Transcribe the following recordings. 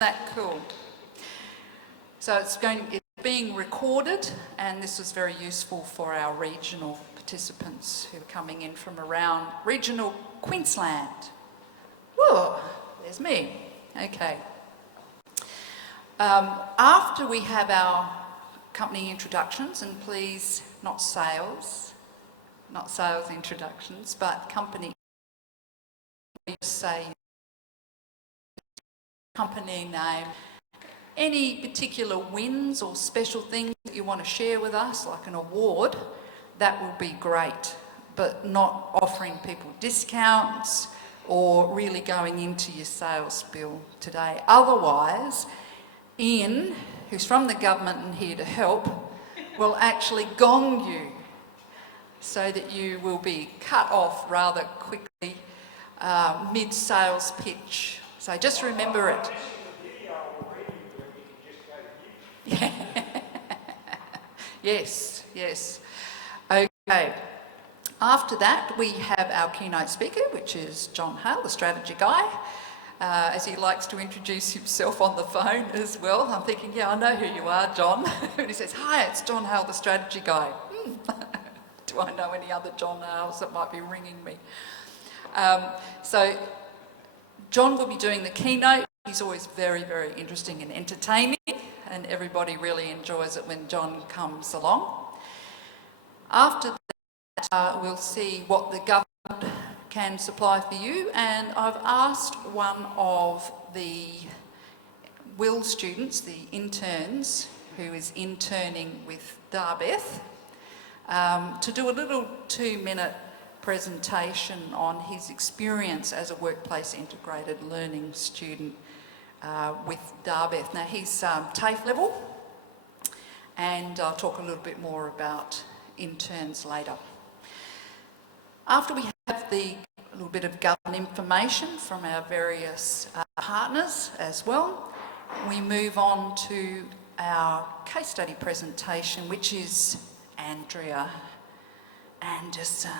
That cool. So it's being recorded, and this was very useful for our regional participants who are coming in from around regional Queensland. Whoa, there's me. Okay. After we have our company introductions, and please, not sales introductions, but company, say company name, any particular wins or special things that you want to share with us, like an award, that will be great, but not offering people discounts or really going into your sales spiel today. Otherwise, Ian, who's from the government and here to help, will actually gong you so that you will be cut off rather quickly mid-sales pitch. So just remember it. Yeah. Yes, yes. Okay. After that, we have our keynote speaker, which is John Hale, the strategy guy, as he likes to introduce himself on the phone as well. I'm thinking, yeah, I know who you are, John. And he says, hi, it's John Hale, the strategy guy. Do I know any other John Hales that might be ringing me? So John will be doing the keynote. He's always very, very interesting and entertaining, and everybody really enjoys it when John comes along. After that, we'll see what the government can supply for you, and I've asked one of the WIL students, the interns, who is interning with Darbeth, to do a little 2-minute presentation on his experience as a workplace integrated learning student with Darbeth. Now he's TAFE level, and I'll talk a little bit more about interns later. After we have a little bit of government information from our various partners as well, we move on to our case study presentation, which is Andrea Anderson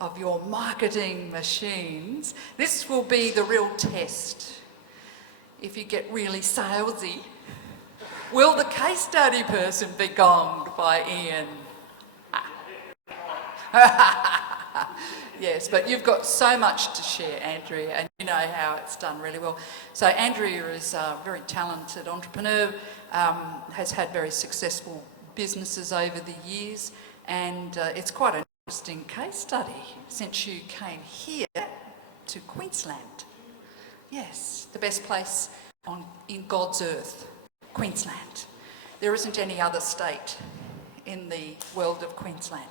of your marketing machines. This will be the real test. If you get really salesy, will the case study person be gonged by Ian? Yes, but you've got so much to share, Andrea, and you know how it's done really well. So Andrea is a very talented entrepreneur, has had very successful businesses over the years, and it's quite an interesting case study since you came here to Queensland. Yes, the best place in God's earth, Queensland. There isn't any other state in the world of Queensland.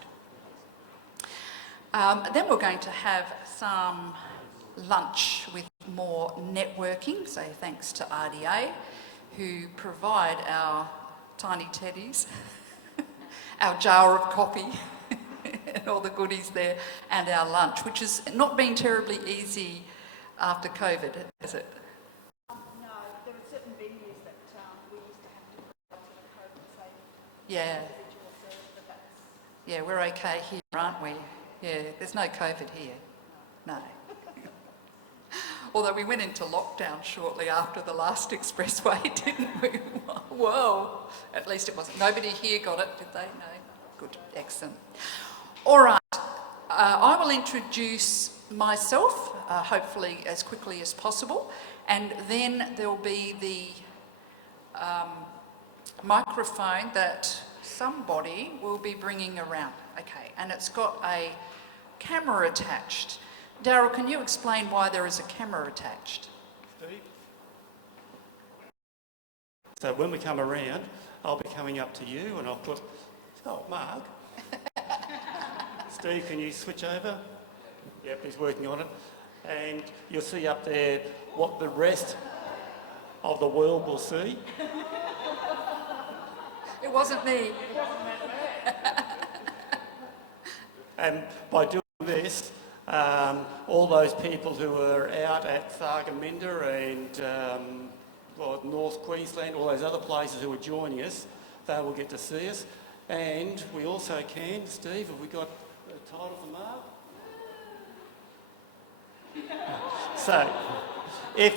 Then we're going to have some lunch with more networking, so thanks to RDA, who provide our tiny teddies, our jar of coffee, and all the goodies there, and our lunch, which has not been terribly easy after COVID, has it? No, there are certain venues that we used to have to provide sort of COVID-safe Yeah. individual service, but that's... Yeah, we're okay here, aren't we? Yeah, there's no COVID here. No. Although we went into lockdown shortly after the last Expressway, didn't we? Whoa. At least it wasn't. Nobody here got it, did they? No. Good. Excellent. All right. I will introduce myself, hopefully as quickly as possible, and then there'll be the microphone that somebody will be bringing around. Okay, and it's got a camera attached. Daryl, can you explain why there is a camera attached? Steve? So when we come around, I'll be coming up to you and I'll put, oh, Mark. Steve, can you switch over? Yep, he's working on it. And you'll see up there what the rest of the world will see. It wasn't me. And by doing this, all those people who are out at Thargomindah and North Queensland, all those other places who are joining us, they will get to see us. And we also can, Steve, have we got a title for Mark? So, if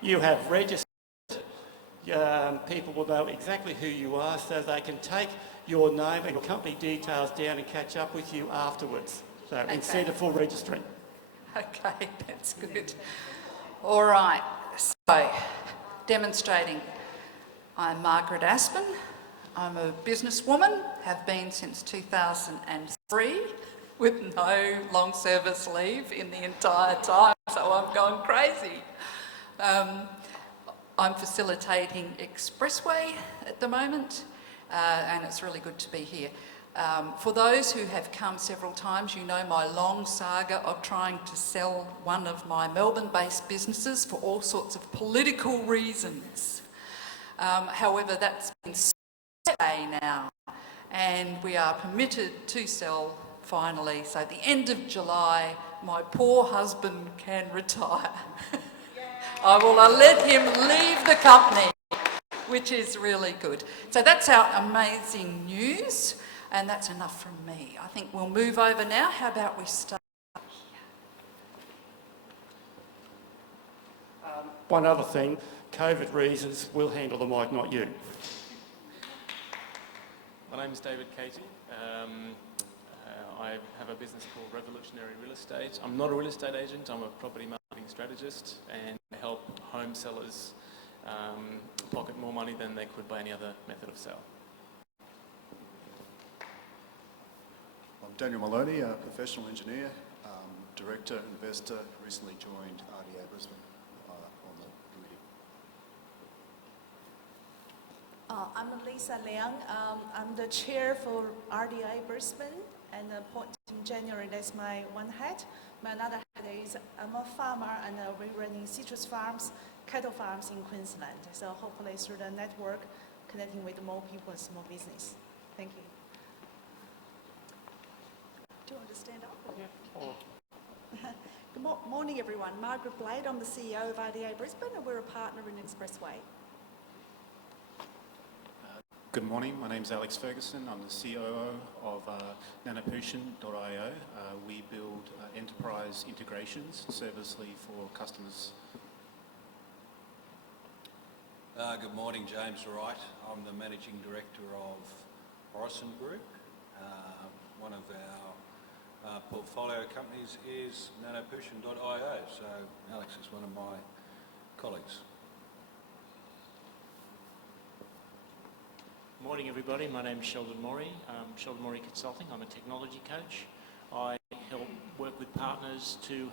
you have registered people will know exactly who you are so they can take your name and your company details down and catch up with you afterwards. So instead of full registering. Okay, that's good. All right, so demonstrating. I'm Margaret Aspen. I'm a businesswoman, have been since 2003 with no long service leave in the entire time, so I'm going crazy. I'm facilitating Expressway at the moment, and it's really good to be here. For those who have come several times, you know my long saga of trying to sell one of my Melbourne-based businesses for all sorts of political reasons. However, that's been now, and we are permitted to sell finally. So at the end of July, my poor husband can retire. I will let him leave the company, which is really good. So that's our amazing news, and that's enough from me. I think we'll move over now. How about we start here? One other thing, COVID reasons, we'll handle the mic, not you. My name is David Katie. I have a business called Revolutionary Real Estate. I'm not a real estate agent, I'm a property marketing strategist, and I help home sellers pocket more money than they could by any other method of sale. I'm Daniel Maloney, a professional engineer, director, investor, recently joined RDA Brisbane on the committee. I'm Lisa Liang. I'm the chair for RDI Brisbane, and appointed in January. That's my one hat. My another hat is I'm a farmer, and we're running citrus farms, cattle farms in Queensland. So hopefully through the network, connecting with more people and small business. Thank you. Do you want to stand up? Yeah. Good morning, everyone. Margaret Blade, I'm the CEO of RDA Brisbane, and we're a partner in Expressway. Good morning, my name's Alex Ferguson. I'm the COO of Nanopotion.io. We build enterprise integrations servicely for customers. Good morning, James Wright. I'm the Managing Director of Horizon Group. One of our portfolio companies is Nanopotion.io, so Alex is one of my colleagues. Morning everybody, my name is Sheldon Morey. Sheldon Morey Consulting. I'm a technology coach. I help work with partners to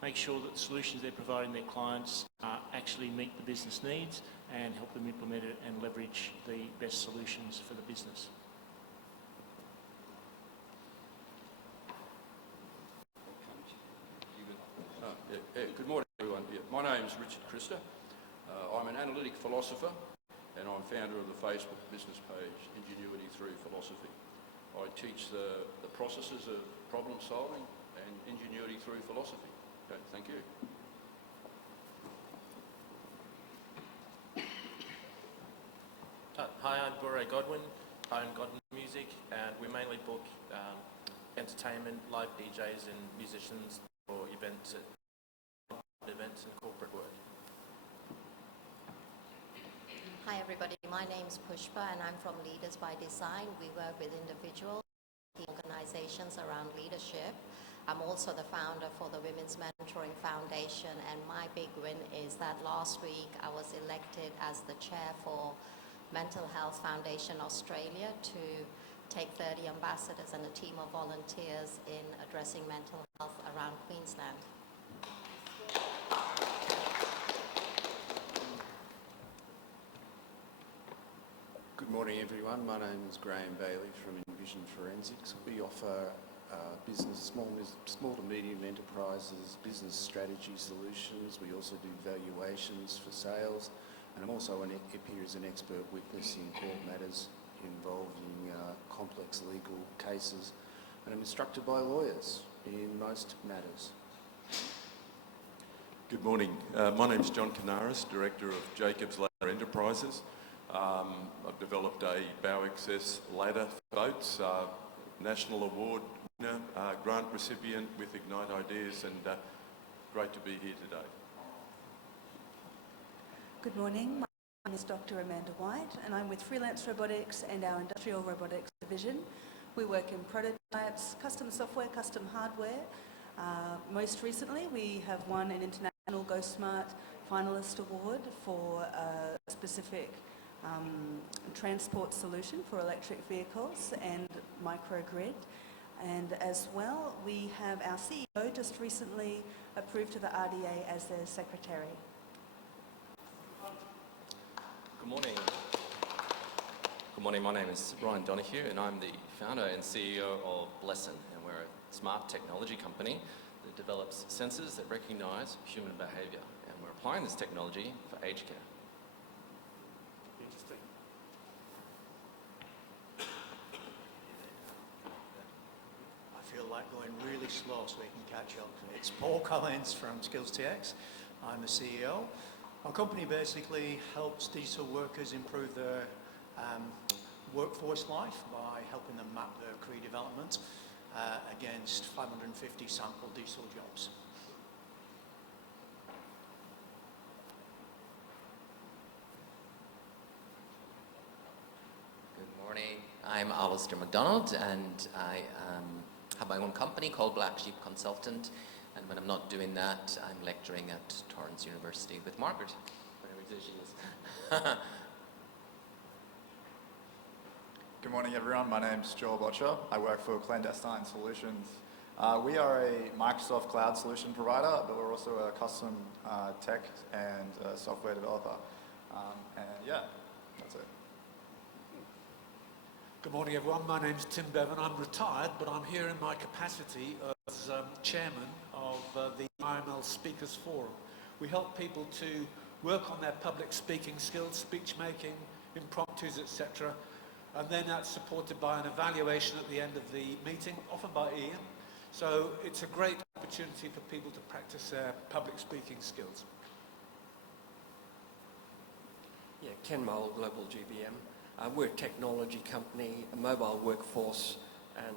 make sure that the solutions they're providing their clients actually meet the business needs and help them implement it and leverage the best solutions for the business. Good morning everyone. My name is Richard Christer. I'm an analytic philosopher, and I'm founder of the Facebook business page, Ingenuity Through Philosophy. I teach the processes of problem solving and ingenuity through philosophy. Okay, thank you. Hi, I'm Bure Godwin. I own Godwin Music, and we mainly book entertainment, live DJs and musicians for events and corporate work. Hi everybody, my name is Pushpa and I'm from Leaders by Design. We work with individuals, organizations around leadership. I'm also the founder for the Women's Mentoring Foundation, and my big win is that last week I was elected as the chair for Mental Health Foundation Australia to take 30 ambassadors and a team of volunteers in addressing mental health around Queensland. Good morning everyone, my name is Graham Bailey from Envision Forensics. We offer small to medium enterprises business strategy solutions. We also do valuations for sales, and I'm also appear as an expert witness in court matters involving complex legal cases, and I'm instructed by lawyers in most matters. Good morning. My name is John Canaris, Director of Jacobs Ladder Enterprises. I've developed a bow access ladder for boats, national award winner, grant recipient with Ignite Ideas, and great to be here today. Good morning. name is Dr. Amanda White, and I'm with Freelance Robotics and our Industrial Robotics division. We work in prototypes, custom software, custom hardware. Most recently, we have won an International Go Smart Finalist Award for a specific transport solution for electric vehicles and microgrid. And as well, we have our CEO just recently approved to the RDA as their secretary. Good morning. Good morning, my name is Ryan Donoghue and I'm the founder and CEO of Blesson, and we're a smart technology company that develops sensors that recognise human behaviour, and we're applying this technology for aged care. Interesting. I feel like going really slow so we can catch up. It's Paul Collins from Skills TX. I'm the CEO. Our company basically helps digital workers improve their workforce life by helping them map their career development against 550 sample digital jobs. Good morning. I'm Alistair MacDonald, and I have my own company called Black Sheep Consultant. And when I'm not doing that, I'm lecturing at Torrance University with Margaret, wherever it is she is. Good morning, everyone. My name's Joel Botcher. I work for Clandestine Solutions. We are a Microsoft Cloud solution provider, but we're also a custom tech and software developer. And yeah, that's it. Good morning, everyone. My name's Tim Bevan. I'm retired, but I'm here in my capacity as chairman of the IML Speakers Forum. We help people to work on their public speaking skills, speech making, impromptus, etc. And then that's supported by an evaluation at the end of the meeting, often by Ian. So it's a great opportunity for people to practice their public speaking skills. Yeah, Ken Mole, Global GBM. We're a technology company, a mobile workforce, and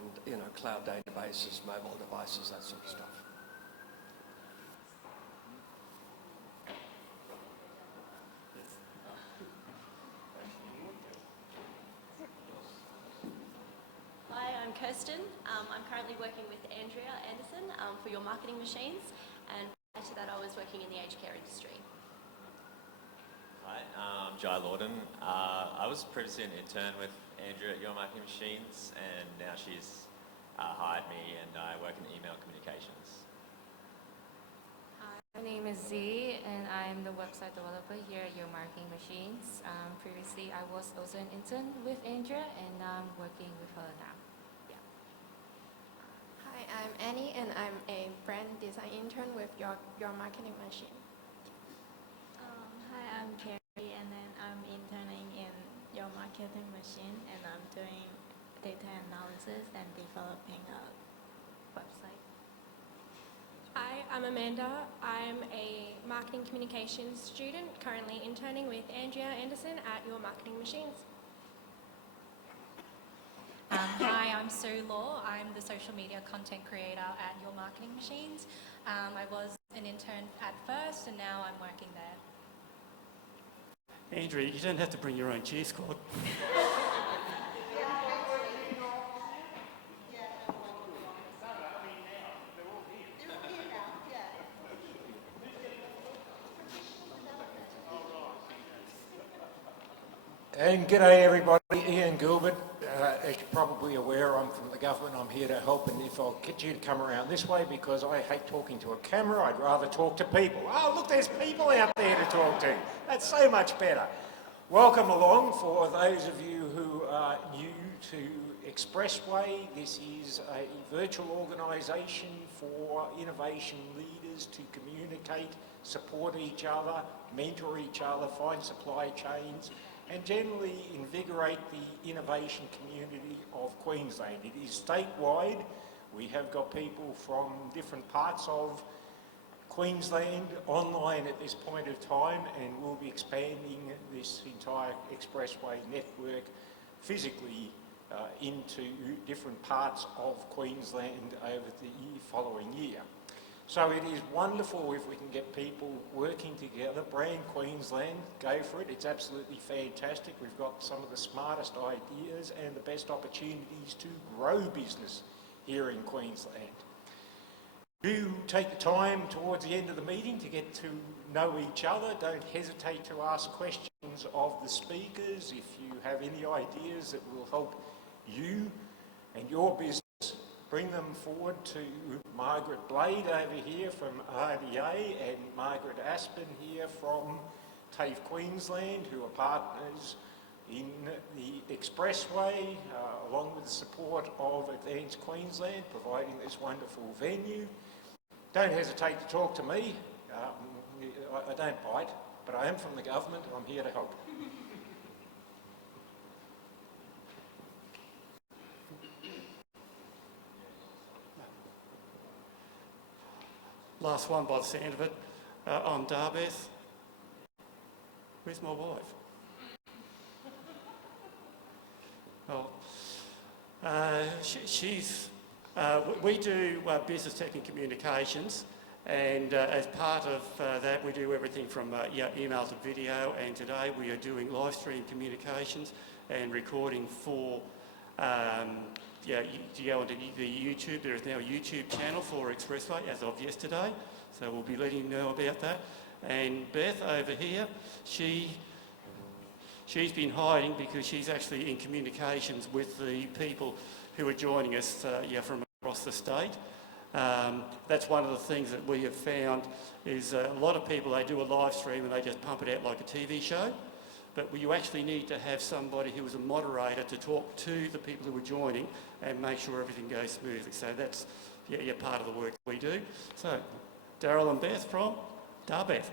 cloud databases, mobile devices, that sort of stuff. Hi, I'm Kirsten. I'm currently working with Andrea Anderson for your marketing machines, and prior to that I was working in the aged care industry. Hi, I'm Jai Lorden. I was previously an intern with Andrea at Your Marketing Machines, and now she's hired me and I work in email communications. Hi, my name is Z and I'm the website developer here at Your Marketing Machines. Previously I was also an intern with Andrea and now I'm working with her now. Yeah. Hi, I'm Annie and I'm a brand design intern with Your Marketing Machine. Hi, I'm Carrie, and then I'm interning in Your Marketing Machine, and I'm doing data analysis and developing a website. Hi, I'm Amanda. I'm a marketing communications student, currently interning with Andrea Anderson at Your Marketing Machines. Hi, I'm Sue Law. I'm the social media content creator at Your Marketing Machines. I was an intern at first, and now I'm working there. Andrea, you don't have to bring your own cheer squad. And g'day everybody, Ian Gilbert. As you're probably aware, I'm from the government. I'm here to help, and if I'll get you to come around this way because I hate talking to a camera, I'd rather talk to people. Oh, look, there's people out there to talk to. That's so much better. Welcome along for those of you who are new to Expressway. This is a virtual organisation for innovation leaders to communicate, support each other, mentor each other, find supply chains, and generally invigorate the innovation community of Queensland. It is statewide. We have got people from different parts of Queensland online at this point of time, and we'll be expanding this entire Expressway network physically into different parts of Queensland over the following year. So it is wonderful if we can get people working together. Brand Queensland, go for it. It's absolutely fantastic. We've got some of the smartest ideas and the best opportunities to grow business here in Queensland. Do take the time towards the end of the meeting to get to know each other. Don't hesitate to ask questions of the speakers. If you have any ideas that will help you and your business, bring them forward to Margaret Blade over here from RDA and Margaret Aspen here from TAFE Queensland, who are partners in the Expressway, along with the support of Advance Queensland, providing this wonderful venue. Don't hesitate to talk to me. I don't bite, but I am from the government and I'm here to help. Last one by the sound of it. I'm Darbeth. Where's my wife? Well, we do business tech and communications, and as part of that we do everything from email to video, and today we are doing live stream communications and recording for to go onto the YouTube. There is now a YouTube channel for Expressway as of yesterday, so we'll be letting you know about that. And Beth over here, she's been hiding because she's actually in communications with the people who are joining us from across the state. That's one of the things that we have found is a lot of people, they do a live stream and they just pump it out like a TV show. But you actually need to have somebody who is a moderator to talk to the people who are joining and make sure everything goes smoothly. So that's part of the work we do. So, Daryl and Beth from Darbeth.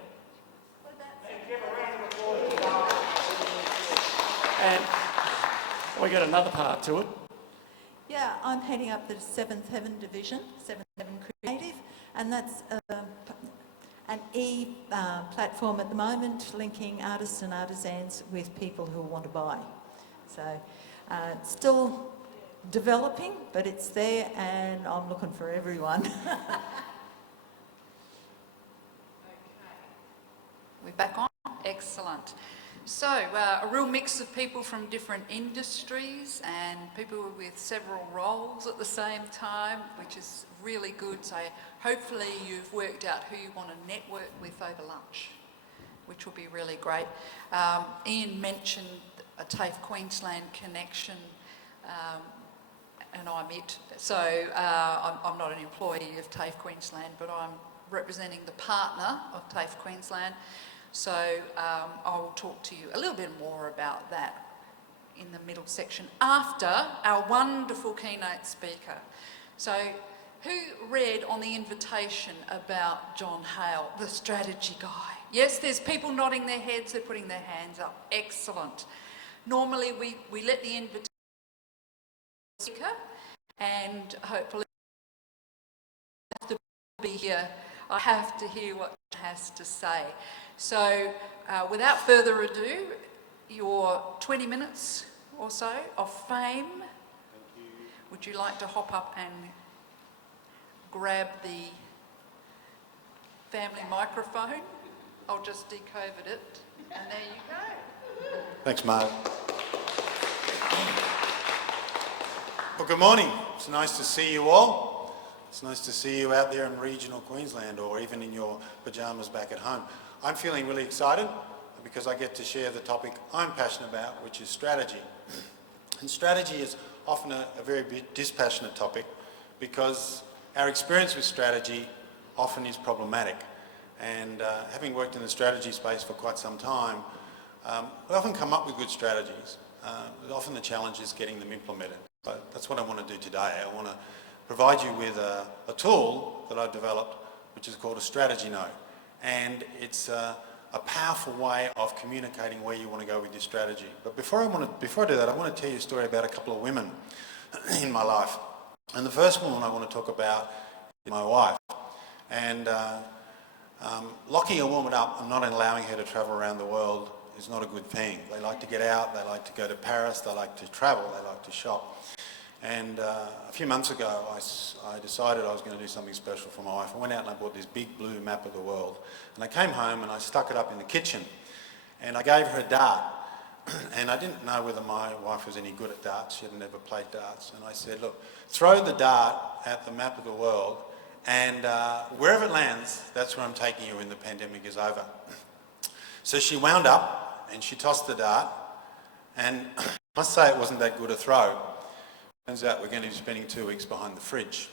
And we got another part to it. Yeah, I'm heading up the 7th Heaven Division, 7th Heaven Creative, and that's an platform at the moment linking artists and artisans with people who want to buy. So it's still developing, but it's there and I'm looking for everyone. We're back on? Excellent. So, a real mix of people from different industries and people with several roles at the same time, which is really good. So, hopefully you've worked out who you want to network with over lunch, which will be really great. Ian mentioned a TAFE Queensland connection, and I'm it. So, I'm not an employee of TAFE Queensland, but I'm representing the partner of TAFE Queensland. So I will talk to you a little bit more about that in the middle section after our wonderful keynote speaker. So who read on the invitation about John Hale, the strategy guy? Yes, there's people nodding their heads, they're putting their hands up. Excellent. Normally we let the invitation speaker, and hopefully I have to be here. I have to hear what he has to say. So without further ado, your 20 minutes or so of fame. Would you like to hop up and grab the family microphone? I'll just decovid it, and there you go. Thanks, Mark. Well, good morning. It's nice to see you all. It's nice to see you out there in regional Queensland or even in your pyjamas back at home. I'm feeling really excited because I get to share the topic I'm passionate about, which is strategy. And strategy is often a very dispassionate topic because our experience with strategy often is problematic. And having worked in the strategy space for quite some time, we often come up with good strategies. Often the challenge is getting them implemented. So that's what I want to do today. I want to provide you with a tool that I've developed, which is called a strategy note. And it's a powerful way of communicating where you want to go with your strategy. But before I do that, I want to tell you a story about a couple of women in my life. And the first woman I want to talk about is my wife. And locking a woman up and not allowing her to travel around the world is not a good thing. They like to get out, they like to go to Paris, they like to travel, they like to shop. And a few months ago, I decided I was going to do something special for my wife. I went out and I bought this big blue map of the world. And I came home and I stuck it up in the kitchen. And I gave her a dart. And I didn't know whether my wife was any good at darts. She had never played darts. And I said, look, throw the dart at the map of the world, and wherever it lands, that's where I'm taking you when the pandemic is over. So she wound up and she tossed the dart, and I must say it wasn't that good a throw. Turns out we're going to be spending 2 weeks behind the fridge.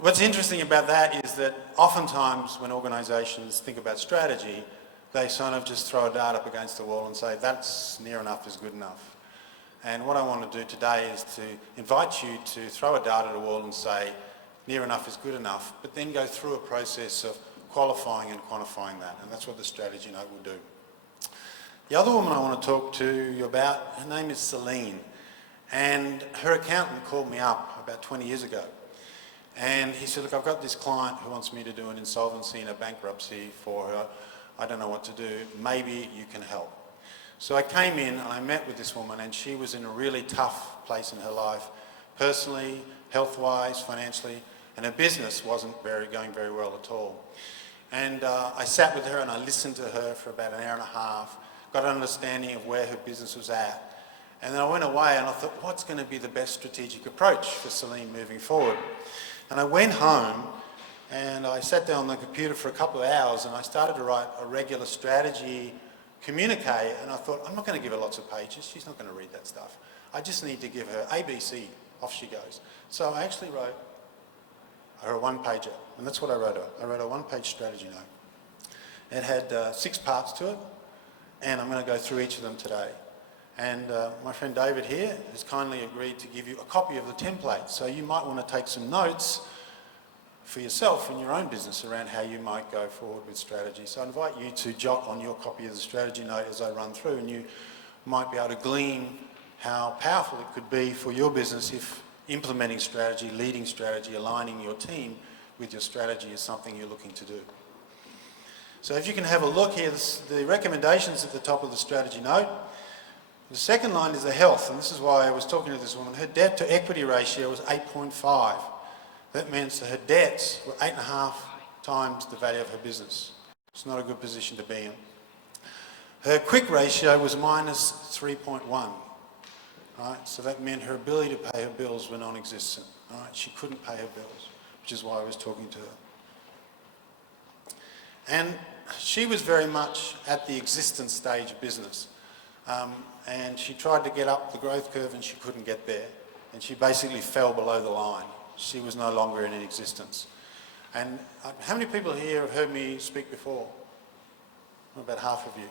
What's interesting about that is that oftentimes when organisations think about strategy, they sort of just throw a dart up against the wall and say, that's near enough is good enough. And what I want to do today is to invite you to throw a dart at a wall and say, near enough is good enough, but then go through a process of qualifying and quantifying that. And that's what the strategy note will do. The other woman I want to talk to you about, her name is Celine. And her accountant called me up about 20 years ago. And he said, look, I've got this client who wants me to do an insolvency and a bankruptcy for her. I don't know what to do. Maybe you can help. So I came in and I met with this woman, and she was in a really tough place in her life, personally, health-wise, financially, and her business wasn't going very well at all. And I sat with her and I listened to her for about an hour and a half, got an understanding of where her business was at. And then I went away and I thought, what's going to be the best strategic approach for Celine moving forward? And I went home and I sat down on the computer for a couple of hours and I started to write a regular strategy communique, and I thought, I'm not going to give her lots of pages. She's not going to read that stuff. I just need to give her ABC. Off she goes. So I actually wrote her a one-pager, and that's what I wrote her. I wrote a one-page strategy note. It had 6 parts to it, and I'm going to go through each of them today. And my friend David here has kindly agreed to give you a copy of the template, so you might want to take some notes for yourself in your own business around how you might go forward with strategy. So I invite you to jot on your copy of the strategy note as I run through, and you might be able to glean how powerful it could be for your business if implementing strategy, leading strategy, aligning your team with your strategy is something you're looking to do. So if you can have a look here, the recommendations at the top of the strategy note. The second line is the health, and this is why I was talking to this woman. Her debt to equity ratio was 8.5. That means that her debts were 8.5 times the value of her business. It's not a good position to be in. Her quick ratio was minus 3.1. Right? So that meant her ability to pay her bills were non-existent. Right? She couldn't pay her bills, which is why I was talking to her. And she was very much at the existence stage of business. And she tried to get up the growth curve and she couldn't get there. And she basically fell below the line. She was no longer in existence. And how many people here have heard me speak before? About half of you.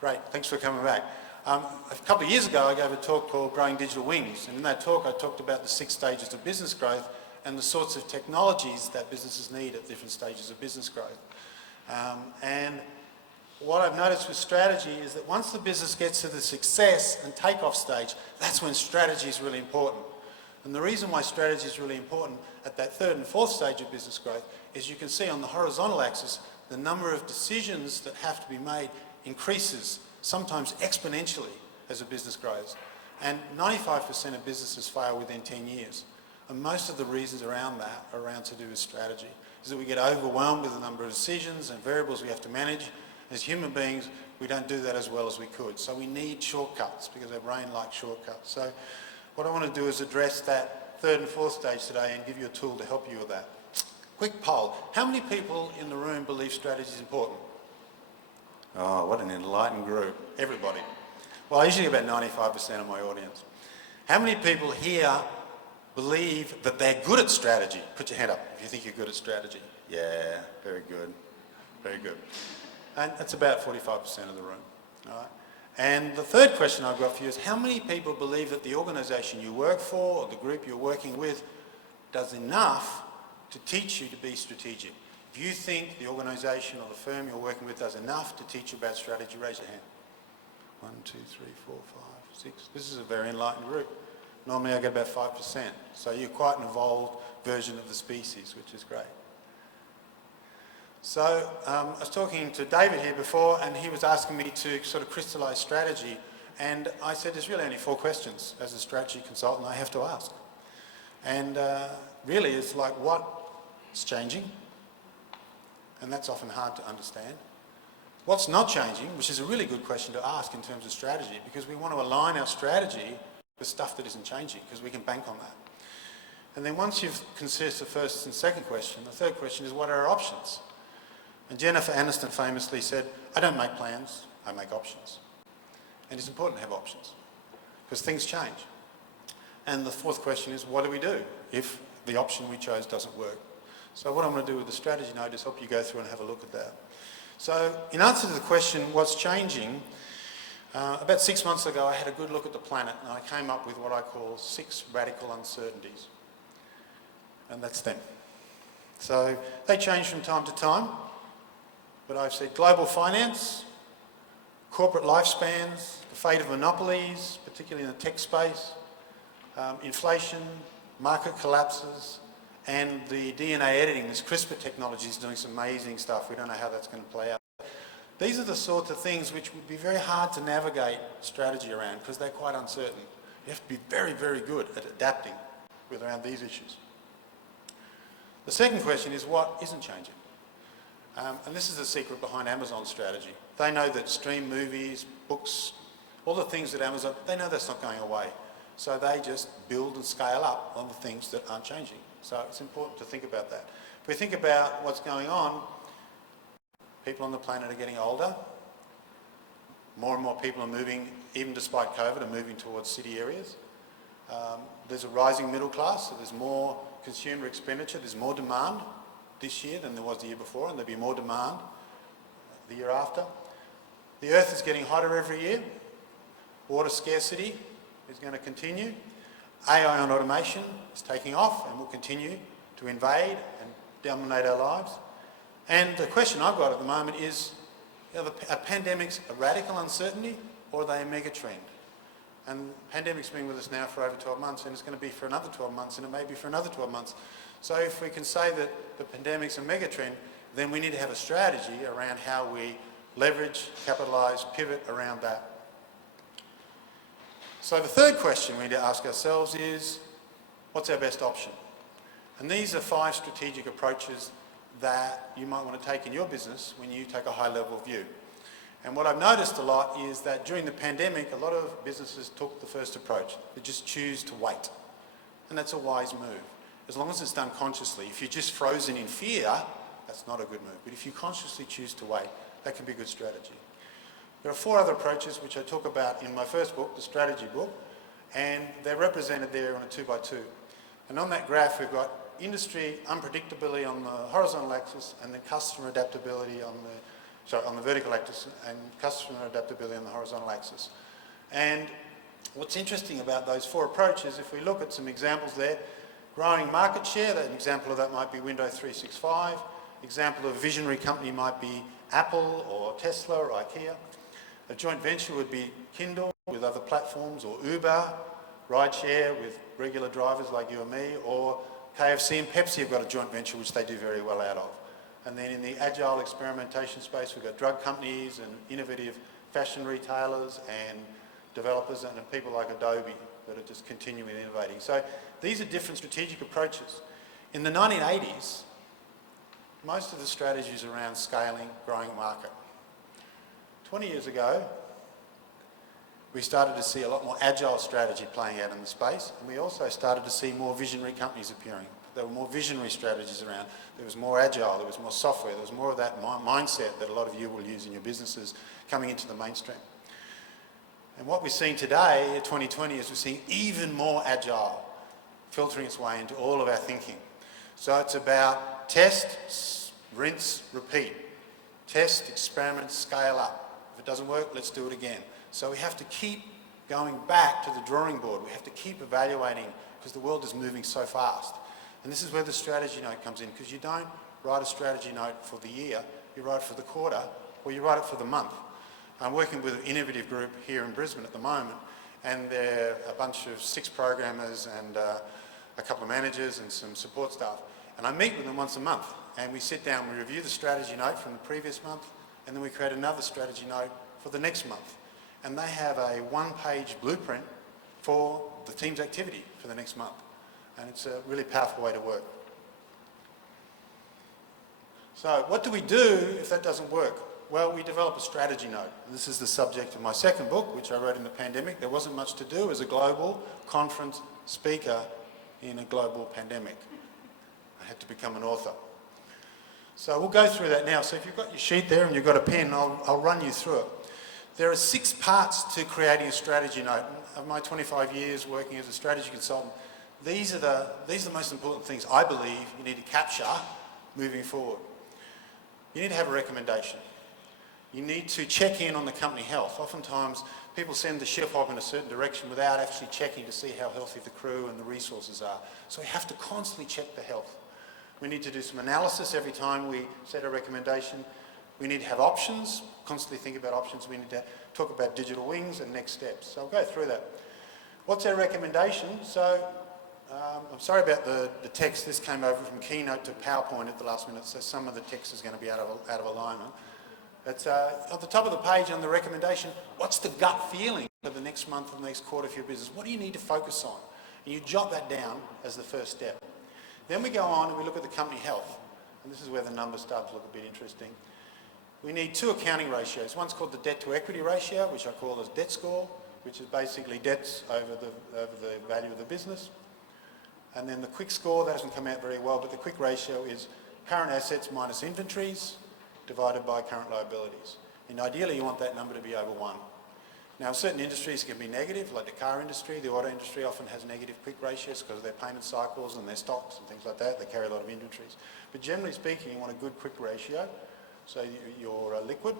Great, thanks for coming back. A couple of years ago I gave a talk called Growing Digital Wings, and in that talk I talked about the 6 stages of business growth and the sorts of technologies that businesses need at different stages of business growth. And what I've noticed with strategy is that once the business gets to the success and takeoff stage, that's when strategy is really important. And the reason why strategy is really important at that 3rd and 4th stage of business growth is you can see on the horizontal axis the number of decisions that have to be made increases, sometimes exponentially, as a business grows. And 95% of businesses fail within 10 years. And most of the reasons around that are around to do with strategy, is that we get overwhelmed with the number of decisions and variables we have to manage. As human beings, we don't do that as well as we could. So we need shortcuts because our brain likes shortcuts. So what I want to do is address that 3rd and 4th stage today and give you a tool to help you with that. Quick poll. How many people in the room believe strategy is important? Oh, what an enlightened group. Everybody. Well, I usually get about 95% of my audience. How many people here believe that they're good at strategy? Put your hand up if you think you're good at strategy. Yeah, very good. Very good. And that's about 45% of the room. All right? And the third question I've got for you is how many people believe that the organisation you work for or the group you're working with does enough to teach you to be strategic? If you think the organisation or the firm you're working with does enough to teach you about strategy, raise your hand. 1, 2, 3, 4, 5, 6. This is a very enlightened group. Normally I get about 5%. So you're quite an evolved version of the species, which is great. So I was talking to David here before, and he was asking me to sort of crystallise strategy, and I said there's really only 4 questions as a strategy consultant I have to ask. And really it's like, what's changing? And that's often hard to understand. What's not changing, which is a really good question to ask in terms of strategy, because we want to align our strategy with stuff that isn't changing, because we can bank on that. And then once you've considered the first and second question, the third question is, what are our options? And Jennifer Aniston famously said, I don't make plans, I make options. And it's important to have options, because things change. And the fourth question is, what do we do if the option we chose doesn't work? So what I'm going to do with the strategy note is help you go through and have a look at that. So in answer to the question, what's changing, about 6 months ago I had a good look at the planet, and I came up with what I call 6 radical uncertainties. And that's them. So they change from time to time, but I've said global finance, corporate lifespans, the fate of monopolies, particularly in the tech space, inflation, market collapses, and the DNA editing. This CRISPR technology is doing some amazing stuff. We don't know how that's going to play out. These are the sorts of things which would be very hard to navigate strategy around, because they're quite uncertain. You have to be very, very good at adapting around these issues. The second question is, what isn't changing? And this is the secret behind Amazon's strategy. They know that stream movies, books, all the things that Amazon, they know that's not going away. So they just build and scale up on the things that aren't changing. So it's important to think about that. If we think about what's going on, people on the planet are getting older. More and more people are moving, even despite COVID, are moving towards city areas. There's a rising middle class, so there's more consumer expenditure, there's more demand this year than there was the year before, and there'll be more demand the year after. The earth is getting hotter every year. Water scarcity is going to continue. AI and automation is taking off and will continue to invade and dominate our lives. And the question I've got at the moment is, are pandemics a radical uncertainty, or are they a mega trend? And the pandemic's been with us now for over 12 months, and it's going to be for another 12 months, and it may be for another 12 months. So if we can say that the pandemic's a mega trend, then we need to have a strategy around how we leverage, capitalise, pivot around that. So the third question we need to ask ourselves is, what's our best option? And these are 5 strategic approaches that you might want to take in your business when you take a high-level view. And what I've noticed a lot is that during the pandemic, a lot of businesses took the first approach. They just choose to wait. And that's a wise move, as long as it's done consciously. If you're just frozen in fear, that's not a good move. But if you consciously choose to wait, that can be a good strategy. There are 4 other approaches which I talk about in my first book, the strategy book, and they're represented there on a 2x2. And on that graph, we've got industry unpredictability on the horizontal axis, and then customer adaptability on the vertical axis, and customer adaptability on the horizontal axis. And what's interesting about those 4 approaches, if we look at some examples there, growing market share, an example of that might be Windows 365. Example of a visionary company might be Apple or Tesla or IKEA. A joint venture would be Kindle with other platforms, or Uber, rideshare with regular drivers like you and me, or KFC and Pepsi have got a joint venture which they do very well out of. And then in the agile experimentation space, we've got drug companies and innovative fashion retailers and developers and people like Adobe that are just continuing innovating. So these are different strategic approaches. In the 1980s, most of the strategies around scaling, growing market. 20 years ago, we started to see a lot more agile strategy playing out in the space, and we also started to see more visionary companies appearing. There were more visionary strategies around. There was more agile, there was more software, there was more of that mindset that a lot of you will use in your businesses coming into the mainstream. And what we're seeing today, in 2020, is we're seeing even more agile filtering its way into all of our thinking. So it's about test, rinse, repeat. Test, experiment, scale up. If it doesn't work, let's do it again. So we have to keep going back to the drawing board. We have to keep evaluating, because the world is moving so fast. And this is where the strategy note comes in, because you don't write a strategy note for the year, you write it for the quarter, or you write it for the month. I'm working with an innovative group here in Brisbane at the moment, and they're a bunch of 6 programmers and a couple of managers and some support staff. And I meet with them once a month, and we sit down, we review the strategy note from the previous month, and then we create another strategy note for the next month. And they have a one-page blueprint for the team's activity for the next month. And it's a really powerful way to work. So what do we do if that doesn't work? Well, we develop a strategy note. This is the subject of my second book, which I wrote in the pandemic. There wasn't much to do as a global conference speaker in a global pandemic. I had to become an author. So we'll go through that now. So if you've got your sheet there and you've got a pen, I'll run you through it. There are 6 parts to creating a strategy note. Of my 25 years working as a strategy consultant, these are the most important things I believe you need to capture moving forward. You need to have a recommendation. You need to check in on the company health. Oftentimes people send the ship off in a certain direction without actually checking to see how healthy the crew and the resources are. So we have to constantly check the health. We need to do some analysis every time we set a recommendation. We need to have options, constantly think about options. We need to talk about digital wings and next steps. So I'll go through that. What's our recommendation? So I'm sorry about the text. This came over from Keynote to PowerPoint at the last minute, so some of the text is going to be out of alignment. It's at the top of the page on the recommendation, what's the gut feeling for the next month or the next quarter for your business? What do you need to focus on? And you jot that down as the first step. Then we go on and we look at the company health. And this is where the numbers start to look a bit interesting. We need 2 accounting ratios. One's called the debt to equity ratio, which I call as debt score, which is basically debts over the value of the business. And then the quick score, that doesn't come out very well, but the quick ratio is current assets minus inventories divided by current liabilities. And ideally you want that number to be over 1. Now certain industries can be negative, like the car industry. The auto industry often has negative quick ratios because of their payment cycles and their stocks and things like that. They carry a lot of inventories. But generally speaking, you want a good quick ratio, so you're liquid.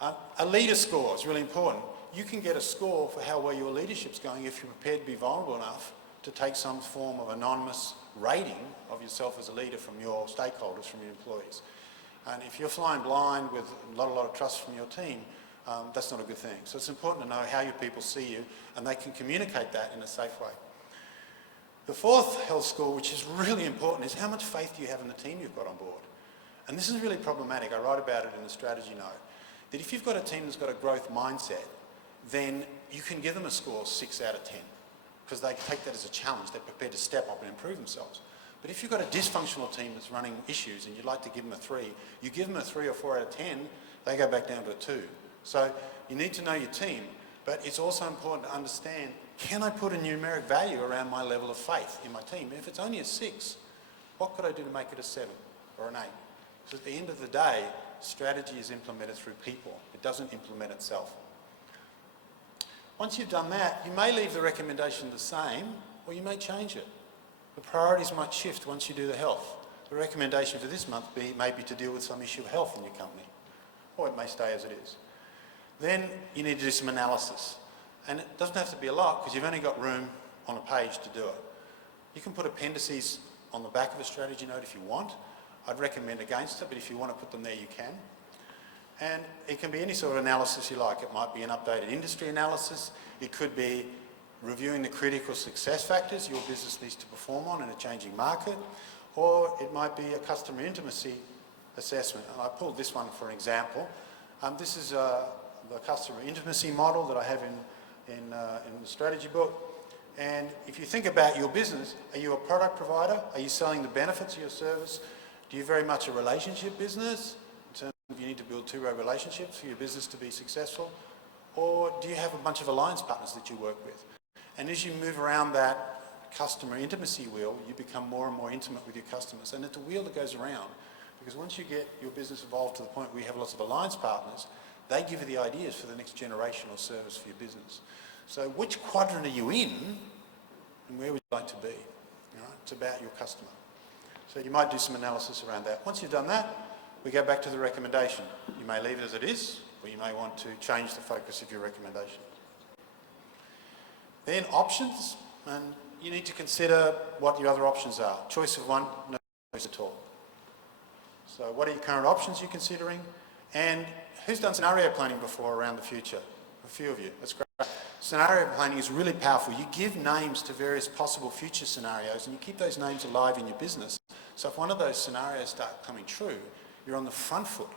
A leader score is really important. You can get a score for how well your leadership's going if you're prepared to be vulnerable enough to take some form of anonymous rating of yourself as a leader from your stakeholders, from your employees. And if you're flying blind with a lot of trust from your team, that's not a good thing. So it's important to know how your people see you, and they can communicate that in a safe way. The 4th health score, which is really important, is how much faith do you have in the team you've got on board? And this is really problematic. I write about it in the strategy note, that if you've got a team that's got a growth mindset, then you can give them a score 6 out of 10, because they take that as a challenge. They're prepared to step up and improve themselves. But if you've got a dysfunctional team that's running issues and you'd like to give them a 3, you give them a 3 or 4 out of 10, they go back down to a 2. So you need to know your team, but it's also important to understand, can I put a numeric value around my level of faith in my team? If it's only a 6, what could I do to make it a 7 or an 8? So at the end of the day, strategy is implemented through people. It doesn't implement itself. Once you've done that, you may leave the recommendation the same, or you may change it. The priorities might shift once you do the health. The recommendation for this month may be to deal with some issue of health in your company, or it may stay as it is. Then you need to do some analysis. And it doesn't have to be a lot, because you've only got room on a page to do it. You can put appendices on the back of a strategy note if you want. I'd recommend against it, but if you want to put them there, you can. And it can be any sort of analysis you like. It might be an updated industry analysis. It could be reviewing the critical success factors your business needs to perform on in a changing market. Or it might be a customer intimacy assessment. And I pulled this one for an example. This is the customer intimacy model that I have in the strategy book. And if you think about your business, are you a product provider? Are you selling the benefits of your service? Do you very much a relationship business? In terms of you need to build 2-way relationships for your business to be successful? Or do you have a bunch of alliance partners that you work with? And as you move around that customer intimacy wheel, you become more and more intimate with your customers. And it's a wheel that goes around. Because once you get your business evolved to the point where you have lots of alliance partners, they give you the ideas for the next generation or service for your business. So which quadrant are you in, and where would you like to be? It's about your customer. So you might do some analysis around that. Once you've done that, we go back to the recommendation. You may leave it as it is, or you may want to change the focus of your recommendation. Then options, and you need to consider what your other options are. Choice of one, no choice at all. So what are your current options you're considering? And who's done scenario planning before around the future? A few of you. That's great. Scenario planning is really powerful. You give names to various possible future scenarios and you keep those names alive in your business So if one of those scenarios start coming true, you're on the front foot,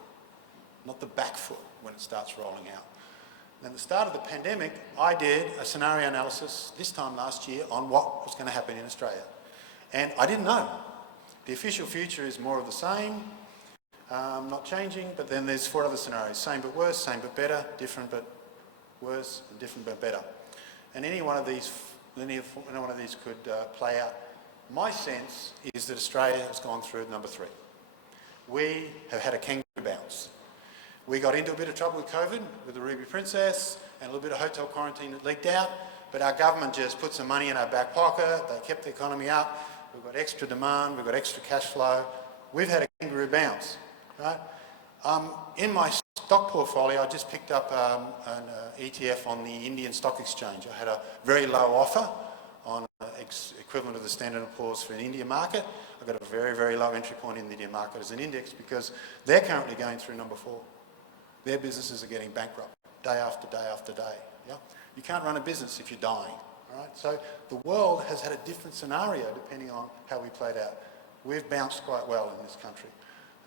not the back foot when it starts rolling out. And at the start of the pandemic, I did a scenario analysis this time last year on what was going to happen in Australia. And I didn't know. The official future is more of the same, not changing, but then there's 4 other scenarios. Same but worse, same but better, different but worse, and different but better. And any one of these could play out. My sense is that Australia has gone through number 3. We have had a kangaroo bounce. We got into a bit of trouble with COVID, with the Ruby Princess, and a little bit of hotel quarantine that leaked out, but our government just put some money in our back pocket, they kept the economy up, we've got extra demand, we've got extra cash flow. We've had a kangaroo bounce, right? In my stock portfolio, I just picked up an ETF on the Indian Stock Exchange. I had a very low offer on equivalent of the Standard & Poor's for an India market. I got a very, very low entry point in the Indian market as an index because they're currently going through number 4. Their businesses are getting bankrupt day after day after day. Yeah? You can't run a business if you're dying. All right? So the world has had a different scenario depending on how we played out. We've bounced quite well in this country.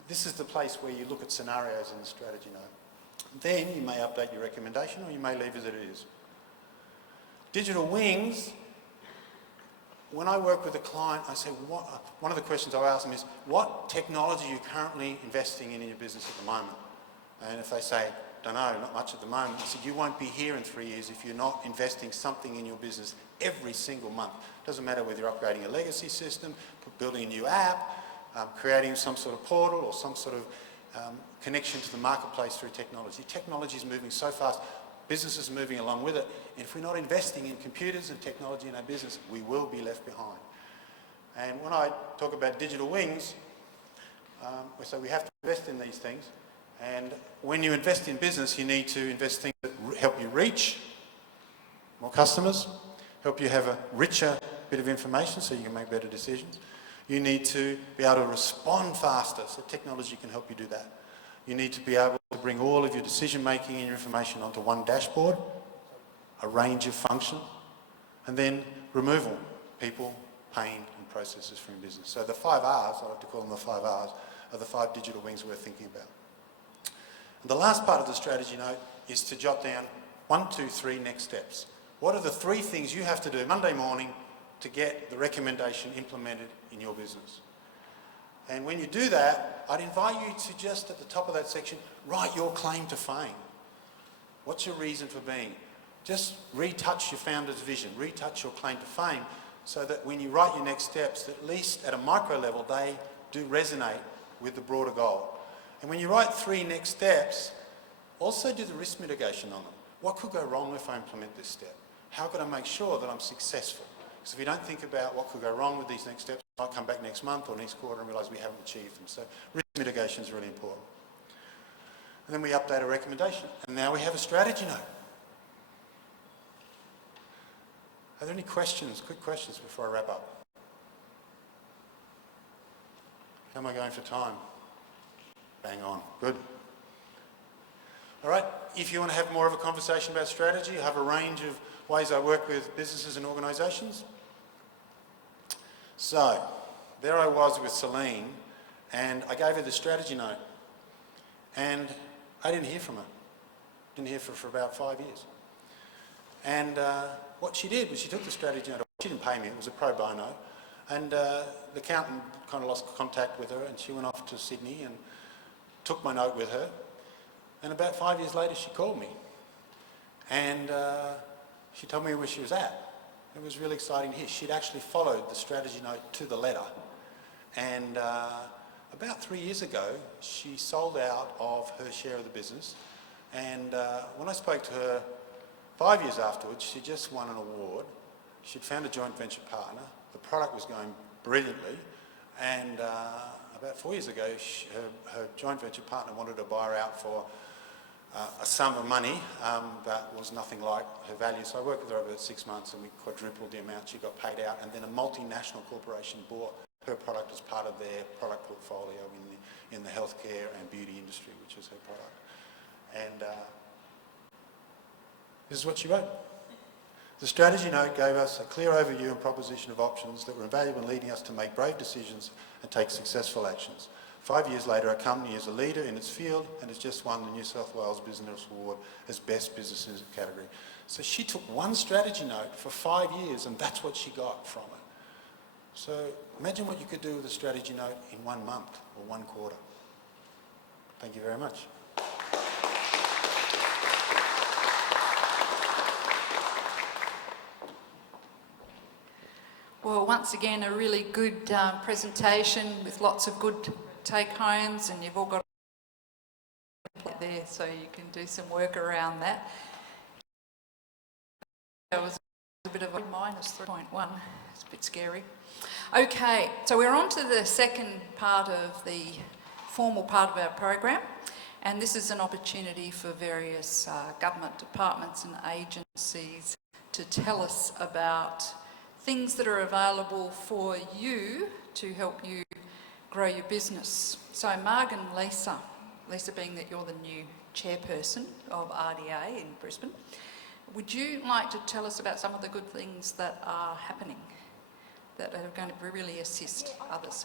This is the place where you look at scenarios in the strategy note. Then you may update your recommendation or you may leave as it is. Digital wings, when I work with a client, I say, one of the questions I ask them is, what technology are you currently investing in your business at the moment? And if they say, don't know, not much at the moment, I said, you won't be here in 3 years if you're not investing something in your business every single month. Doesn't matter whether you're upgrading a legacy system, building a new app, creating some sort of portal or some sort of connection to the marketplace through technology. Technology is moving so fast, businesses are moving along with it, and if we're not investing in computers and technology in our business, we will be left behind. And when I talk about digital wings, we say we have to invest in these things. And when you invest in business, you need to invest in things that help you reach more customers, help you have a richer bit of information so you can make better decisions. You need to be able to respond faster, so technology can help you do that. You need to be able to bring all of your decision making and your information onto one dashboard, a range of functions, and then removal, people, pain and processes from business. So the 5 R's, I like to call them the 5 R's, are the 5 digital wings we're thinking about. The last part of the strategy note is to jot down 1, 2, 3 next steps. What are the 3 things you have to do Monday morning to get the recommendation implemented in your business? And when you do that, I'd invite you to just at the top of that section, write your claim to fame. What's your reason for being? Just retouch your founder's vision, retouch your claim to fame so that when you write your next steps, at least at a micro level, they do resonate with the broader goal. And when you write 3 next steps, also do the risk mitigation on them. What could go wrong if I implement this step? How could I make sure that I'm successful? Because if you don't think about what could go wrong with these next steps, I might come back next month or next quarter and realise we haven't achieved them. So risk mitigation is really important. And then we update a recommendation. And now we have a strategy note. Are there any questions, quick questions before I wrap up? How am I going for time? Bang on. Good. All right. If you want to have more of a conversation about strategy, I have a range of ways I work with businesses and organisations. So, there I was with Celine, and I gave her the strategy note. And I didn't hear from her. Didn't hear from her for about 5 years. And what she did was she took the strategy note. She didn't pay me. It was a pro bono. And the accountant kind of lost contact with her, and she went off to Sydney and took my note with her, and about 5 years later she called me and she told me where she was at. It was really exciting to hear. She'd actually followed the strategy note to the letter, and about 3 years ago she sold out of her share of the business, and when I spoke to her 5 years afterwards, she just won an award. She'd found a joint venture partner. The product was going brilliantly, and about 4 years ago, her joint venture partner wanted to buy her out for a sum of money that was nothing like her value. So I worked with her over 6 months and we quadrupled the amount she got paid out, and then a multinational corporation bought her product as part of their product portfolio in the healthcare and beauty industry, which is her product. And this is what she wrote. The strategy note gave us a clear overview and proposition of options that were invaluable in leading us to make brave decisions and take successful actions. 5 years later, our company is a leader in its field and has just won the New South Wales Business Award as Best Businesses category. So she took one strategy note for 5 years and that's what she got from it. So imagine what you could do with a strategy note in 1 month or 1 quarter. Thank you very much. Well, once again, a really good presentation with lots of good take-homes, and you've all got it there so you can do some work around that. That was a bit of a minus 3.1. It's a bit scary. Okay, so we're on to the second part of the formal part of our program, and this is an opportunity for various government departments and agencies to tell us about things that are available for you to help you grow your business. So Marg and Lisa being that you're the new chairperson of RDA in Brisbane, would you like to tell us about some of the good things that are happening that are going to really assist others?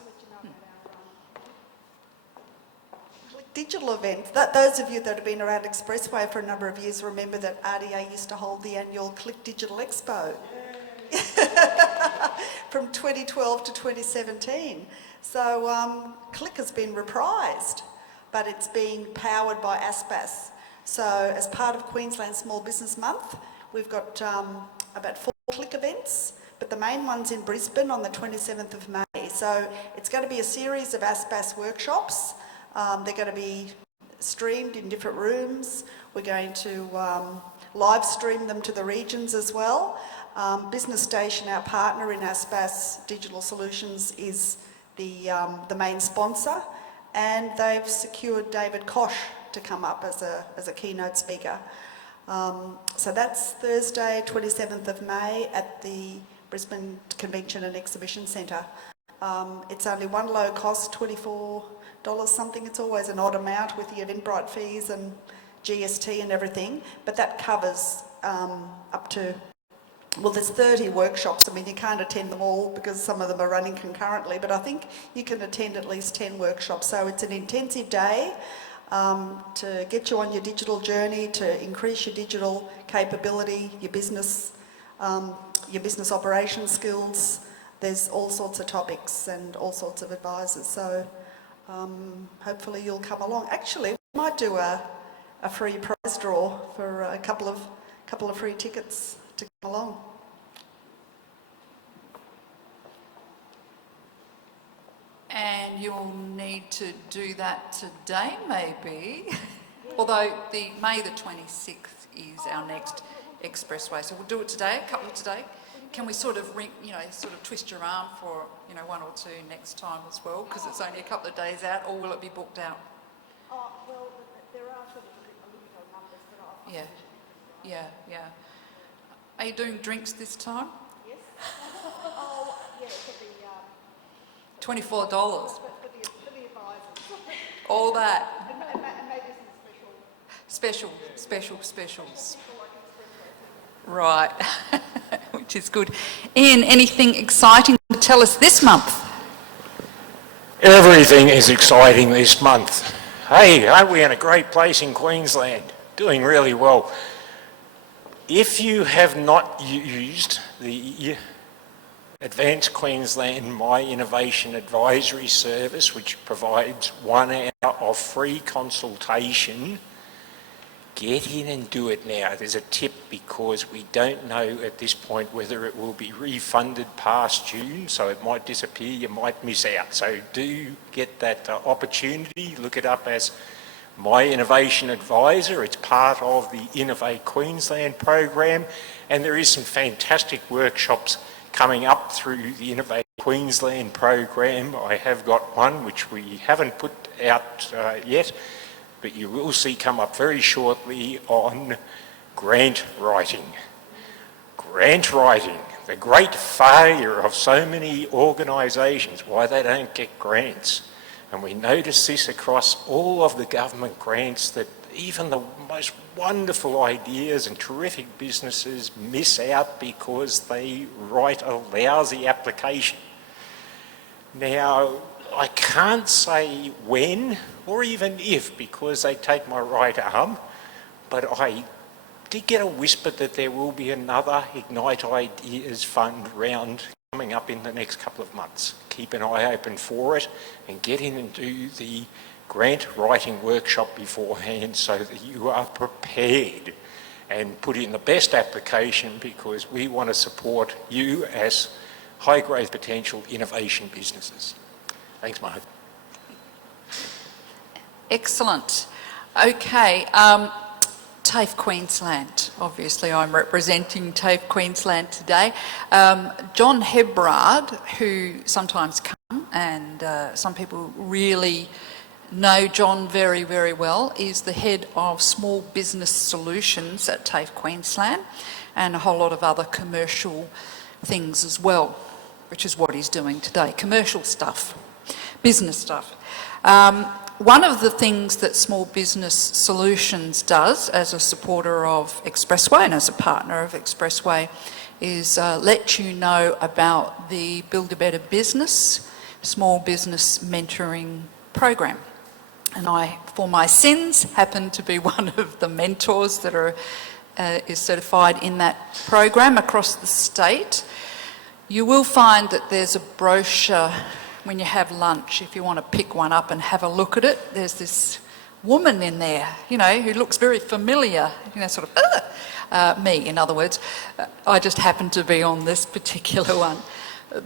Digital events. Those of you that have been around Expressway for a number of years remember that RDA used to hold the annual Click Digital Expo from 2012 to 2017. So Click has been reprised, but it's being powered by ASPAS. So as part of Queensland Small Business Month, we've got about 4 Click events, but the main one's in Brisbane on the 27th of May. So it's going to be a series of ASPAS workshops. They're going to be streamed in different rooms. We're going to live stream them to the regions as well. Business Station, our partner in ASPAS Digital Solutions, is the main sponsor, and they've secured David Koch to come up as a keynote speaker. So that's Thursday, 27th of May at the Brisbane Convention and Exhibition Centre. It's only one low cost, $24 something. It's always an odd amount with the Eventbrite fees and GST and everything, but that covers up to, well, there's 30 workshops. I mean, you can't attend them all because some of them are running concurrently, but I think you can attend at least 10 workshops. So it's an intensive day to get you on your digital journey, to increase your digital capability, your business operation skills. There's all sorts of topics and all sorts of advisors. So hopefully you'll come along. Actually, we might do a free prize draw for a couple of free tickets to come along. And you'll need to do that today, maybe. Although the May the 26th is our next Expressway, so we'll do it today, a couple today. Can we sort of twist your arm for 1 or 2 next time as well, because it's only a couple of days out, or will it be booked out? Oh, well, there are sort of a limit on numbers, but Yeah. Are you doing drinks this time? Yes. Oh, yeah, it could be... $24. For the advisors. All that. And maybe some Specials. Right, which is good. Ian, anything exciting to tell us this month? Everything is exciting this month. Hey, aren't we in a great place in Queensland? Doing really well. If you have not used the Advanced Queensland My Innovation Advisory Service, which provides 1 hour of free consultation, get in and do it now. There's a tip, because we don't know at this point whether it will be refunded past June, so it might disappear, you might miss out. So do get that opportunity. Look it up as My Innovation Advisor. It's part of the Innovate Queensland program, and there is some fantastic workshops coming up through the Innovate Queensland program. I have got one which we haven't put out yet, but you will see come up very shortly on grant writing. Grant writing, the great failure of so many organisations, why they don't get grants. And we notice this across all of the government grants that even the most wonderful ideas and terrific businesses miss out because they write a lousy application. Now, I can't say when or even if, because they take my right arm, but I did get a whisper that there will be another Ignite Ideas Fund round coming up in the next couple of months. Keep an eye open for it and get in and do the grant writing workshop beforehand so that you are prepared and put in the best application, because we want to support you as high growth potential innovation businesses. Thanks, Mark. Excellent. Okay, TAFE Queensland. Obviously, I'm representing TAFE Queensland today. John Hebrard, who sometimes come, and some people really know John very, very well, is the head of Small Business Solutions at TAFE Queensland, and a whole lot of other commercial things as well, which is what he's doing today, commercial stuff, business stuff. One of the things that Small Business Solutions does as a supporter of Expressway and as a partner of Expressway is let you know about the Build a Better Business Small Business Mentoring Program. And I, for my sins, happen to be one of the mentors that is certified in that program across the state. You will find that there's a brochure when you have lunch, if you want to pick one up and have a look at it. There's this woman in there, you know, who looks very familiar, you know, sort of, me, in other words. I just happen to be on this particular one.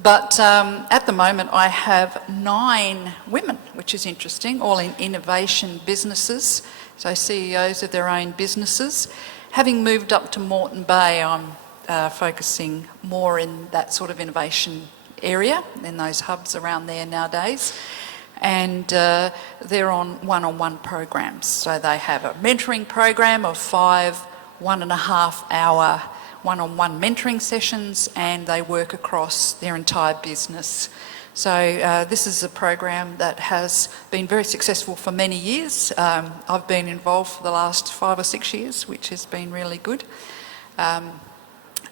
But at the moment I have 9 women, which is interesting, all in innovation businesses, so CEOs of their own businesses. Having moved up to Moreton Bay, I'm focusing more in that sort of innovation area, in those hubs around there nowadays. And they're on one-on-one programs. So they have a mentoring program of 5 1.5-hour one-on-one mentoring sessions, and they work across their entire business. So this is a program that has been very successful for many years. I've been involved for the last 5 or 6 years, which has been really good.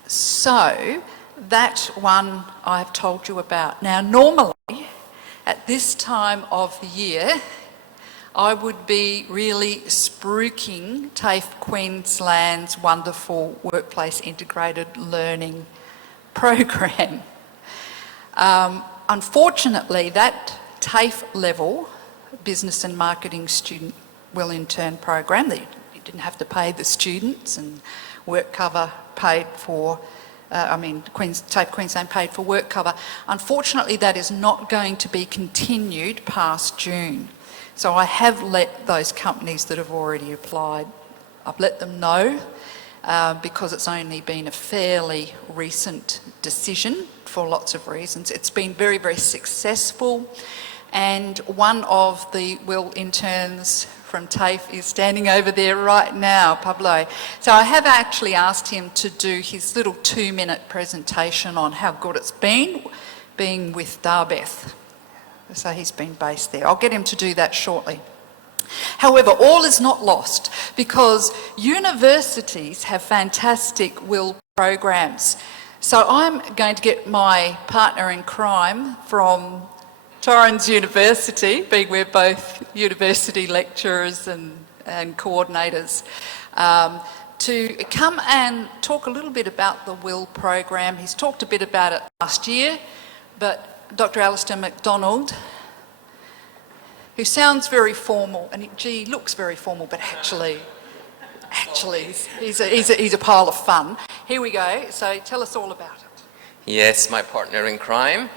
So that one I've told you about. Now, normally at this time of the year, I would be really spruiking TAFE Queensland's wonderful workplace integrated learning program. Unfortunately, that TAFE level business and marketing student will intern program that you didn't have to pay the students, and work cover paid for, TAFE Queensland paid for work cover. Unfortunately, that is not going to be continued past June. So I have let those companies that have already applied, I've let them know, because it's only been a fairly recent decision for lots of reasons. It's been very, very successful, and one of the Will interns from TAFE is standing over there right now, Pablo. So I have actually asked him to do his little 2-minute presentation on how good it's been being with Darbeth. So he's been based there. I'll get him to do that shortly. However, all is not lost, because universities have fantastic Will programs. So I'm going to get my partner in crime from Torrens University, being we're both university lecturers and coordinators, to come and talk a little bit about the Will program. He's talked a bit about it last year, but Dr. Alistair McDonald, who sounds very formal, and he looks very formal, but actually he's a pile of fun. Here we go. So tell us all about it. Yes, my partner in crime.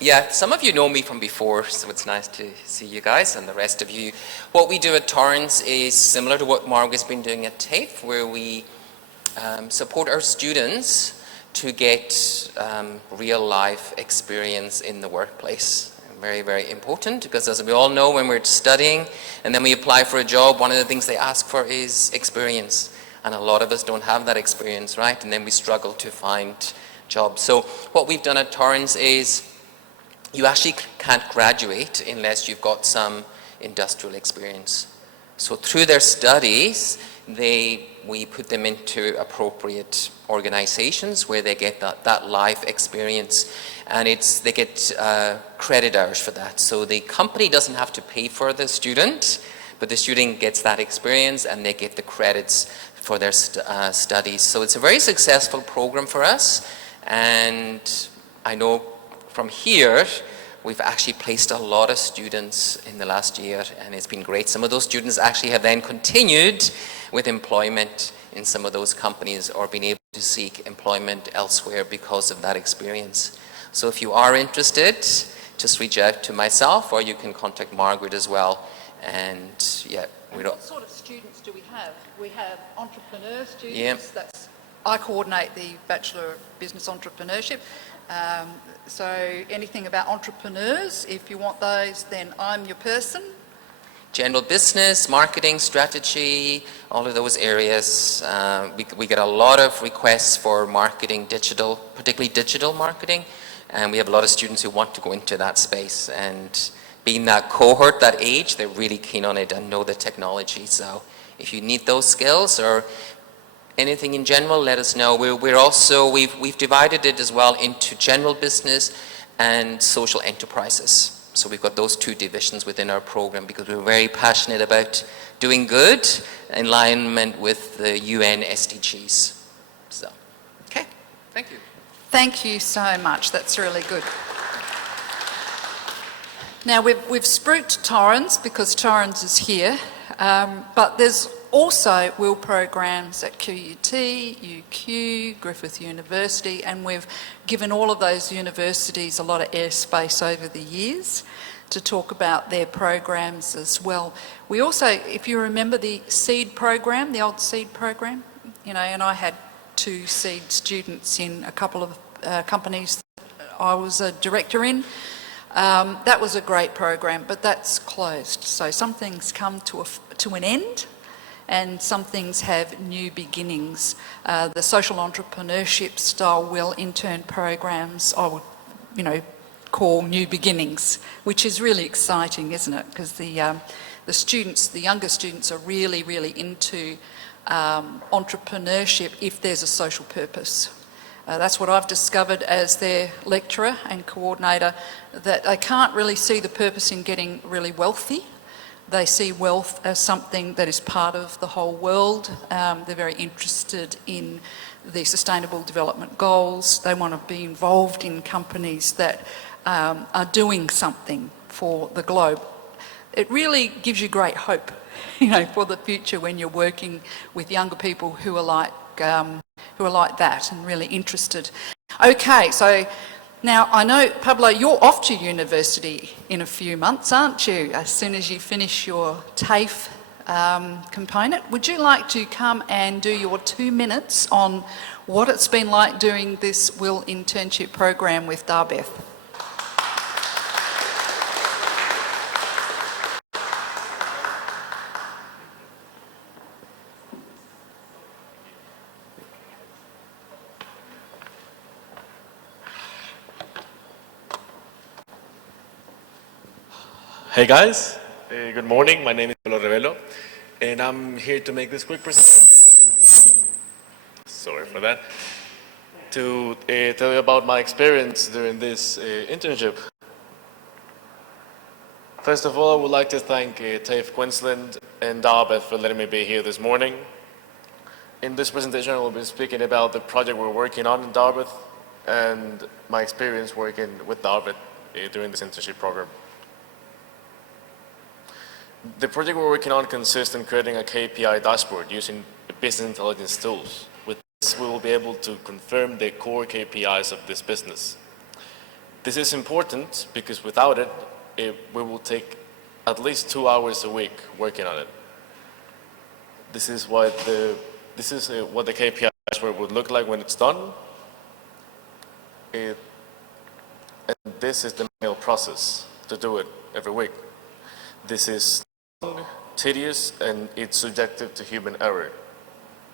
Yeah, some of you know me from before, so it's nice to see you guys and the rest of you. What we do at Torrens is similar to what Marg has been doing at TAFE, where we support our students to get real-life experience in the workplace. Very, very important, because as we all know, when we're studying and then we apply for a job, one of the things they ask for is experience. And a lot of us don't have that experience, right? And then we struggle to find jobs. So what we've done at Torrens is you actually can't graduate unless you've got some industrial experience. So through their studies, we put them into appropriate organizations where they get that life experience, and they get credit hours for that. So the company doesn't have to pay for the student, but the student gets that experience and they get the credits for their studies. So it's a very successful program for us, and I know from here we've actually placed a lot of students in the last year, and it's been great. Some of those students actually have then continued with employment in some of those companies or been able to seek employment elsewhere because of that experience. So if you are interested, just reach out to myself, or you can contact Margaret as well. And yeah, what sort of students do we have? We have entrepreneur students. Yeah. I coordinate the Bachelor of Business Entrepreneurship. So anything about entrepreneurs, if you want those, then I'm your person. General business, marketing, strategy, all of those areas. We get a lot of requests for marketing, digital, particularly digital marketing, and we have a lot of students who want to go into that space. And being that cohort, that age, they're really keen on it and know the technology. So if you need those skills or anything in general, let us know. We've divided it as well into general business and social enterprises. So we've got those two divisions within our program because we're very passionate about doing good in alignment with the UN SDGs. So, okay, thank you. Thank you so much. That's really good. Now we've spruiked Torrens because Torrens is here, but there's also WIL programs at QUT, UQ, Griffith University, and we've given all of those universities a lot of airspace over the years to talk about their programs as well. We also, if you remember the SEED program, the old SEED program, and I had 2 SEED students in a couple of companies that I was a director in. That was a great program, but that's closed. So some things come to an end, and some things have new beginnings. The social entrepreneurship style WIL intern programs, I would, call new beginnings, which is really exciting, isn't it? Because the younger students are really, really into entrepreneurship if there's a social purpose. That's what I've discovered as their lecturer and coordinator, that they can't really see the purpose in getting really wealthy. They see wealth as something that is part of the whole world. They're very interested in the Sustainable Development Goals. They want to be involved in companies that are doing something for the globe. It really gives you great hope, for the future when you're working with younger people who are like that and really interested. Okay, so now I know, Pablo, you're off to university in a few months, aren't you? As soon as you finish your TAFE component. Would you like to come and do your 2 minutes on what it's been like doing this WIL internship program with Darbeth? Hey guys, good morning. My name is Pablo Revelo, and I'm here to make this quick presentation. Sorry for that. To tell you about my experience during this internship. First of all, I would like to thank TAFE Queensland and Darbeth for letting me be here this morning. In this presentation, I will be speaking about the project we're working on in Darbeth and my experience working with Darbeth during this internship program. The project we're working on consists in creating a KPI dashboard using business intelligence tools. With this, we will be able to confirm the core KPIs of this business. This is important because without it, we will take at least 2 hours a week working on it. This is what the KPI dashboard would look like when it's done. And this is the manual process to do it every week. This is long, tedious, and it's subjective to human error.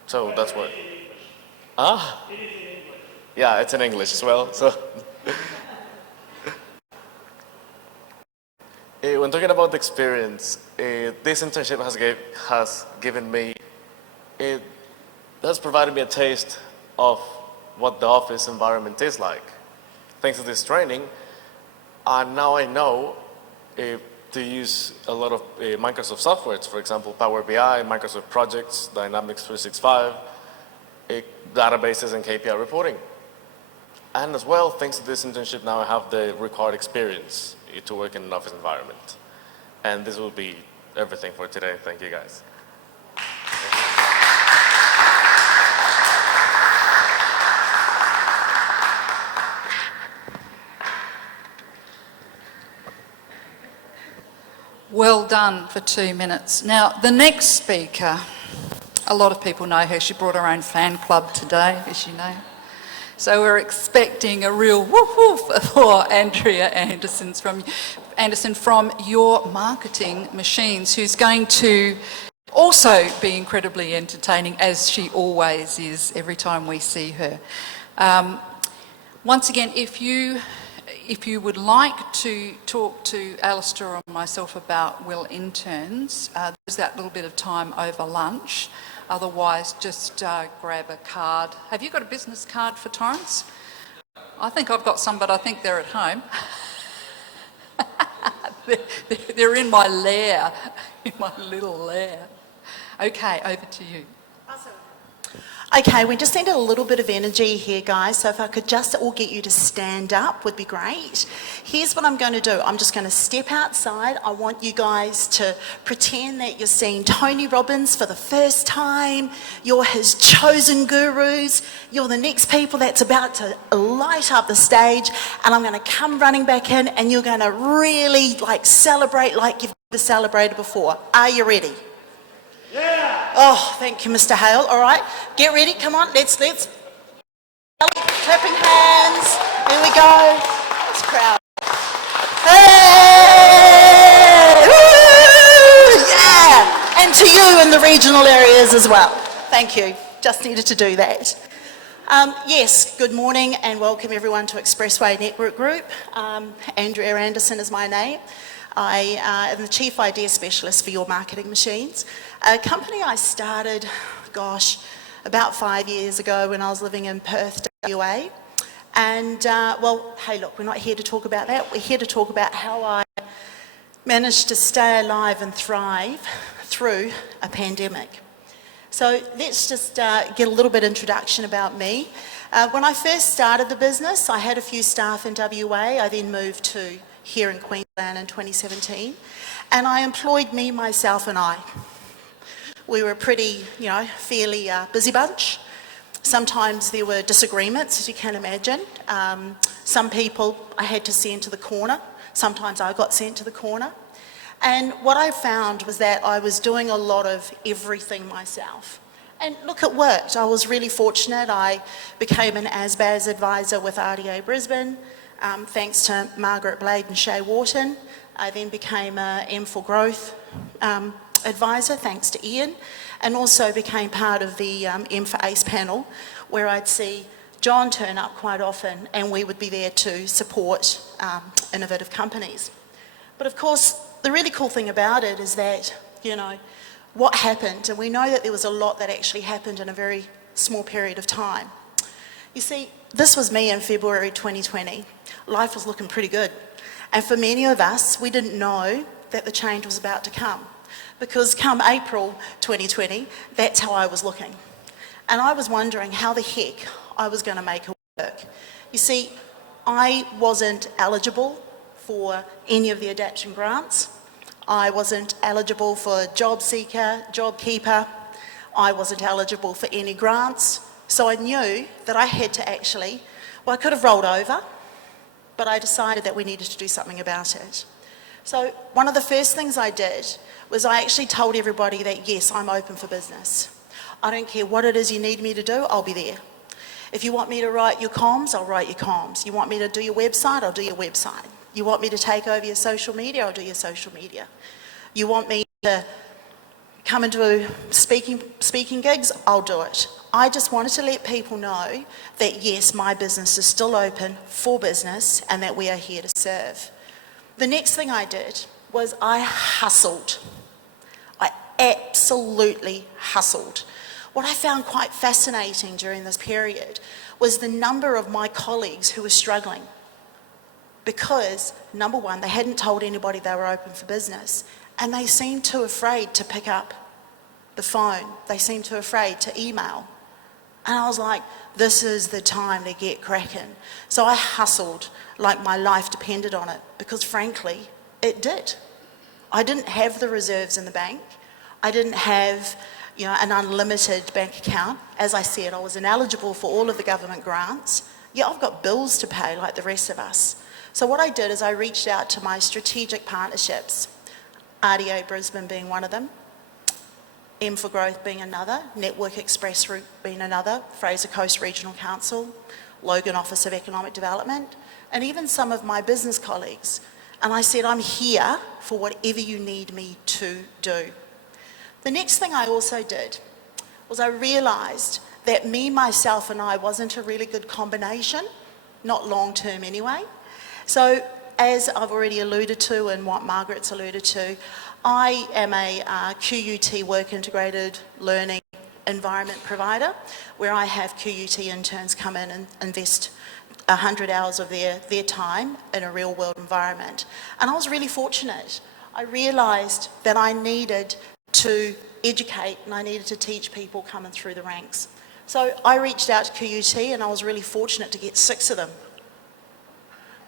So that's what. Yeah, it's in English as well. So when when talking about the experience, this internship has given me, it has provided me a taste of what the office environment is like. Thanks to this training, now I know to use a lot of Microsoft softwares, for example, Power BI, Microsoft Projects, Dynamics 365, databases and KPI reporting. And as well, thanks to this internship, now I have the required experience to work in an office environment. And this will be everything for today. Thank you, guys. Well done for 2 minutes. Now, the next speaker, a lot of people know her. She brought her own fan club today, as you know. So we're expecting a real woof-woof for Andrea Anderson from Your Marketing Machines, who's going to also be incredibly entertaining, as she always is every time we see her. Once again, if you would like to talk to Alistair or myself about Will interns, there's that little bit of time over lunch. Otherwise, just grab a card. Have you got a business card for Torrance? I think I've got some, but I think they're at home. They're in my lair, in my little lair. Okay, over to you. Okay, we just need a little bit of energy here, guys, so if I could just all get you to stand up would be great. Here's what I'm going to do. I'm just going to step outside. I want you guys to pretend that you're seeing Tony Robbins for the first time. You're his chosen gurus. You're the next people that's about to light up the stage, and I'm going to come running back in, and you're going to really celebrate like you've never celebrated before. Are you ready? Yeah! Oh, thank you, Mr. Hale. All right, get ready. Come on, let's. Clapping hands. Here we go. This crowd. Hey! Woo! Yeah! And to you in the regional areas as well. Thank you. Just needed to do that. Yes, good morning and welcome everyone to Expressway Network Group. Andrea Anderson is my name. I am the Chief Idea Specialist for Your Marketing Machines, a company I started, about 5 years ago when I was living in Perth, WA. And, hey, look, we're not here to talk about that. We're here to talk about how I managed to stay alive and thrive through a pandemic. So let's just get a little bit of introduction about me. When I first started the business, I had a few staff in WA. I then moved to here in Queensland in 2017, and I employed me, myself and I. We were a pretty, fairly busy bunch. Sometimes there were disagreements, as you can imagine. Some people I had to send to the corner. Sometimes I got sent to the corner. And what I found was that I was doing a lot of everything myself. And look, it worked. I was really fortunate. I became an ASBAS advisor with RDA Brisbane. Thanks to Margaret Blade and Shay Wharton. I then became a M4 Growth advisor, thanks to Ian, and also became part of the M4 ACE panel, where I'd see John turn up quite often, and we would be there to support innovative companies. But of course, the really cool thing about it is that, what happened, and we know that there was a lot that actually happened in a very small period of time. You see, this was me in February 2020. Life was looking pretty good. And for many of us, we didn't know that the change was about to come. Because come April 2020, that's how I was looking. And I was wondering how the heck I was going to make it work. You see, I wasn't eligible for any of the adaptation grants. I wasn't eligible for Job Seeker, JobKeeper. I wasn't eligible for any grants. So I knew that I had to actually, I could have rolled over, but I decided that we needed to do something about it. So one of the first things I did was I actually told everybody that, yes, I'm open for business. I don't care what it is you need me to do, I'll be there. If you want me to write your comms, I'll write your comms. You want me to do your website, I'll do your website. You want me to take over your social media, I'll do your social media. You want me to come and do speaking gigs, I'll do it. I just wanted to let people know that yes, my business is still open for business and that we are here to serve. The next thing I did was I hustled. I absolutely hustled. What I found quite fascinating during this period was the number of my colleagues who were struggling because, number one, they hadn't told anybody they were open for business, and they seemed too afraid to pick up the phone. They seemed too afraid to email. And I was like, this is the time to get cracking. So I hustled like my life depended on it, because frankly, it did. I didn't have the reserves in the bank. I didn't have, an unlimited bank account. As I said, I was ineligible for all of the government grants. Yeah, I've got bills to pay like the rest of us. So what I did is I reached out to my strategic partnerships, RDA Brisbane being one of them, M for Growth being another, Network Express Route being another, Fraser Coast Regional Council, Logan Office of Economic Development, and even some of my business colleagues. And I said, I'm here for whatever you need me to do. The next thing I also did was I realised that me, myself and I wasn't a really good combination, not long term anyway. So as I've already alluded to and what Margaret's alluded to, I am a QUT work integrated learning environment provider where I have QUT interns come in and invest 100 hours of their time in a real world environment. And I was really fortunate. I realised that I needed to educate and I needed to teach people coming through the ranks. So I reached out to QUT and I was really fortunate to get 6 of them.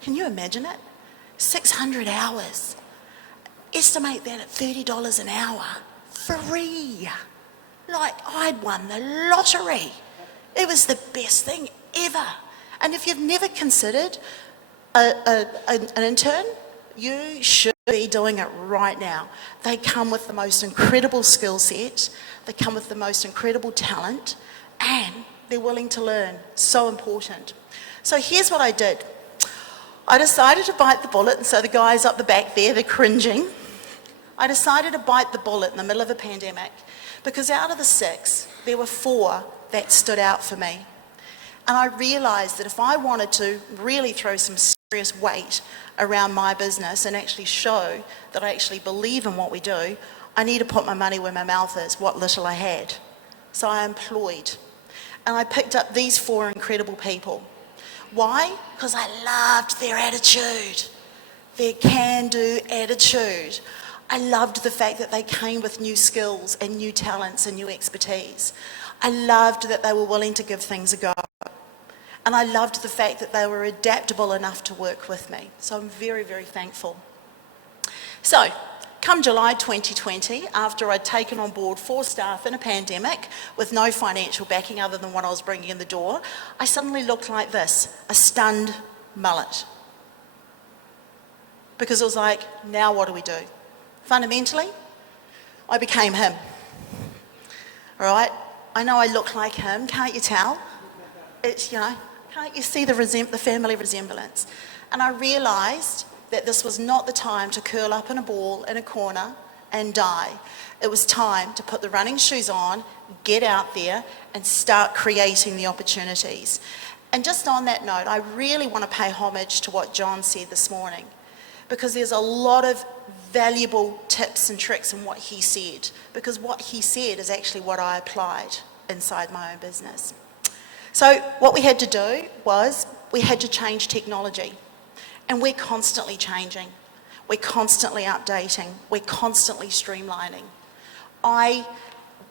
Can you imagine it? 600 hours. Estimate that at $30 an hour. Free. Like I'd won the lottery. It was the best thing ever. And if you've never considered an intern, you should be doing it right now. They come with the most incredible skill set, they come with the most incredible talent, and they're willing to learn. So important. So here's what I did. I decided to bite the bullet, and so the guys up the back there, they're cringing. I decided to bite the bullet in the middle of a pandemic because out of the 6, there were 4 that stood out for me. And I realised that if I wanted to really throw some serious weight around my business and actually show that I actually believe in what we do, I need to put my money where my mouth is, what little I had. So I employed. And I picked up these 4 incredible people. Why? Because I loved their attitude, their can-do attitude. I loved the fact that they came with new skills and new talents and new expertise. I loved that they were willing to give things a go. And I loved the fact that they were adaptable enough to work with me. So I'm very, very thankful. So, come July 2020, after I'd taken on board 4 staff in a pandemic with no financial backing other than what I was bringing in the door, I suddenly looked like this, a stunned mullet. Because it was like, now what do we do? Fundamentally, I became him. All right? I know I look like him, can't you tell? It's, can't you see the family resemblance? And I realised that this was not the time to curl up in a ball in a corner and die. It was time to put the running shoes on, get out there and start creating the opportunities. And just on that note, I really want to pay homage to what John said this morning, because there's a lot of valuable tips and tricks in what he said, because what he said is actually what I applied inside my own business. So what we had to do was we had to change technology, and we're constantly changing, we're constantly updating, we're constantly streamlining. I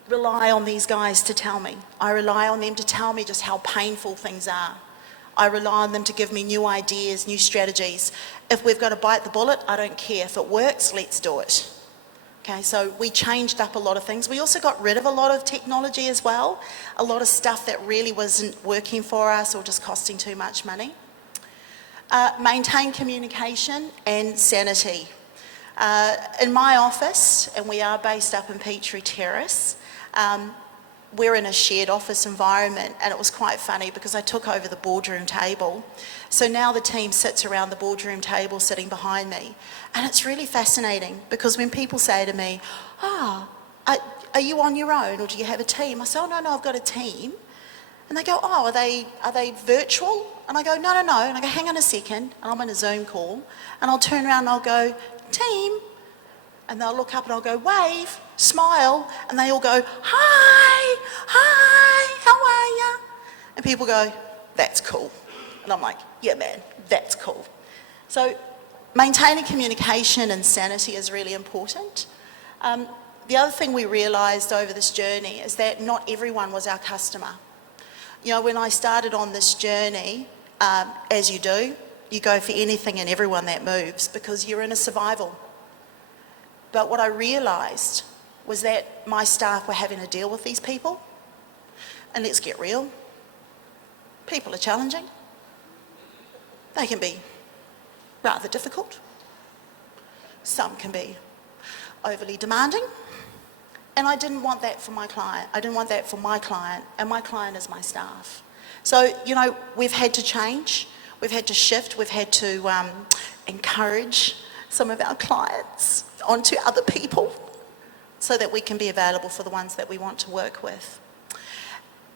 rely on these guys to tell me. I rely on them to tell me just how painful things are. I rely on them to give me new ideas, new strategies. If we've got to bite the bullet, I don't care. If it works, let's do it. Okay, so we changed up a lot of things. We also got rid of a lot of technology as well, a lot of stuff that really wasn't working for us or just costing too much money. Maintain communication and sanity. In my office, and we are based up in Petrie Terrace, we're in a shared office environment, and it was quite funny because I took over the boardroom table. So now the team sits around the boardroom table sitting behind me. And it's really fascinating because when people say to me, are you on your own or do you have a team? I say, oh, no, I've got a team. And they go, oh, are they virtual? And I go, no. And I go, hang on a second. And I'm on a Zoom call. And I'll turn around and I'll go, team, And they'll look up and I'll go, wave, smile, and they all go, hi, how are you? And people go, that's cool. And I'm like, yeah, man, that's cool. So maintaining communication and sanity is really important. The other thing we realised over this journey is that not everyone was our customer. You know, when I started on this journey, as you do, you go for anything and everyone that moves because you're in a survival. But what I realised was that my staff were having to deal with these people. And let's get real. People are challenging. They can be rather difficult. Some can be overly demanding. And I didn't want that for my client. I didn't want that for my client, and my client is my staff. So, you know, we've had to change. We've had to shift. We've had to encourage some of our clients onto other people so that we can be available for the ones that we want to work with.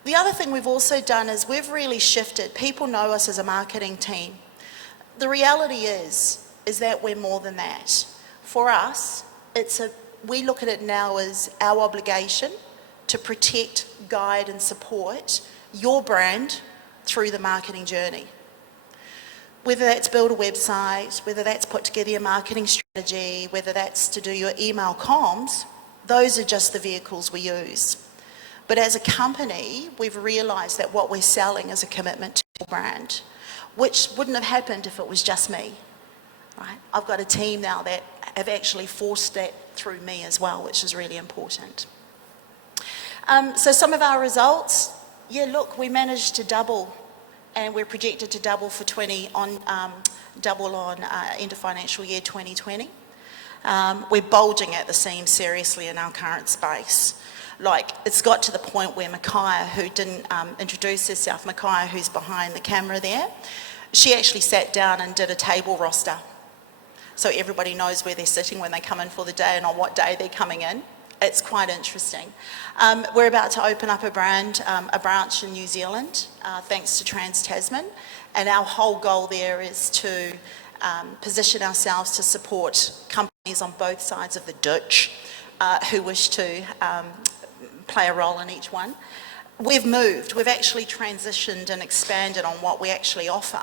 The other thing we've also done is we've really shifted. People know us as a marketing team. The reality is that we're more than that. For us, we look at it now as our obligation to protect, guide and support your brand through the marketing journey. Whether that's build a website, whether that's put together your marketing strategy, whether that's to do your email comms, those are just the vehicles we use. But as a company, we've realised that what we're selling is a commitment to your brand, which wouldn't have happened if it was just me. Right? I've got a team now that have actually forced that through me as well, which is really important. So some of our results, yeah, look, we managed to double, and we're projected to double for end of financial year 2020. We're bulging at the seams seriously in our current space. Like, it's got to the point where Micaiah, who didn't introduce herself, Micaiah, who's behind the camera there, she actually sat down and did a table roster. So everybody knows where they're sitting when they come in for the day and on what day they're coming in. It's quite interesting. We're about to open up a branch in New Zealand, thanks to Trans-Tasman. And our whole goal there is to position ourselves to support companies on both sides of the ditch who wish to play a role in each one. We've moved. We've actually transitioned and expanded on what we actually offer.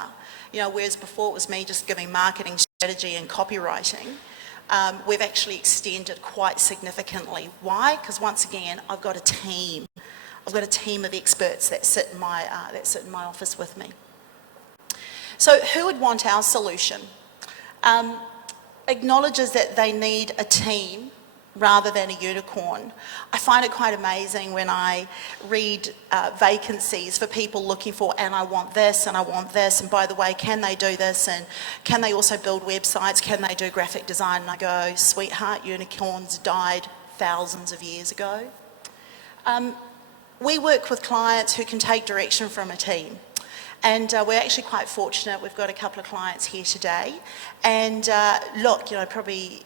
You know, whereas before it was me just giving marketing strategy and copywriting, we've actually extended quite significantly. Why? Because once again, I've got a team. I've got a team of experts that sit in my office with me. So who would want our solution? Acknowledges that they need a team rather than a unicorn. I find it quite amazing when I read vacancies for people looking for, and I want this, and I want this, and by the way, can they do this, and can they also build websites, can they do graphic design? And I go, sweetheart, unicorns died thousands of years ago. We work with clients who can take direction from a team. And we're actually quite fortunate. We've got a couple of clients here today. And look, you know, probably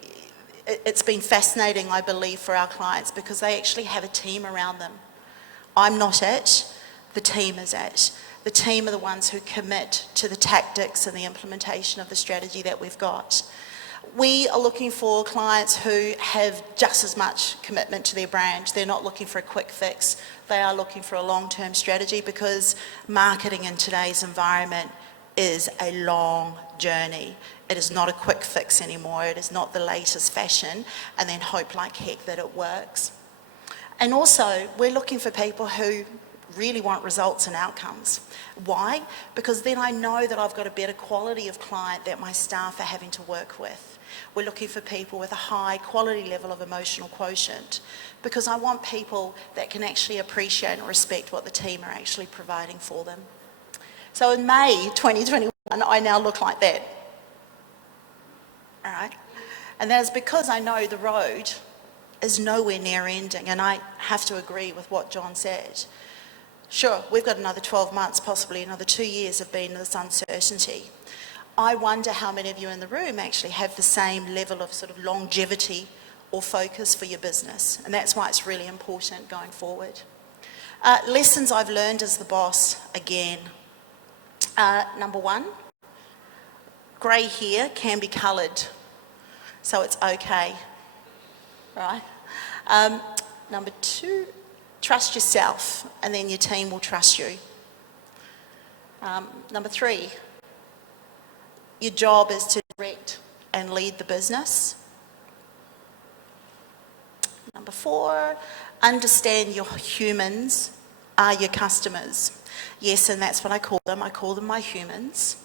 it's been fascinating, I believe, for our clients because they actually have a team around them. I'm not it, the team is it. The team are the ones who commit to the tactics and the implementation of the strategy that we've got. We are looking for clients who have just as much commitment to their brand. They're not looking for a quick fix. They are looking for a long-term strategy because marketing in today's environment is a long journey. It is not a quick fix anymore. It is not the latest fashion and then hope like heck that it works. And also, we're looking for people who really want results and outcomes. Why? Because then I know that I've got a better quality of client that my staff are having to work with. We're looking for people with a high quality level of emotional quotient because I want people that can actually appreciate and respect what the team are actually providing for them. So in May 2021, I now look like that. All right? And that is because I know the road is nowhere near ending, and I have to agree with what John said. Sure, we've got another 12 months, possibly another 2 years of being in this uncertainty. I wonder how many of you in the room actually have the same level of sort of longevity or focus for your business, and that's why it's really important going forward. Lessons I've learned as the boss, again. Number one, grey hair can be coloured, so it's okay. right? Number 2, trust yourself, and then your team will trust you. Number 3, your job is to direct and lead the business. Number 4, understand your humans are your customers. Yes, and that's what I call them. I call them my humans.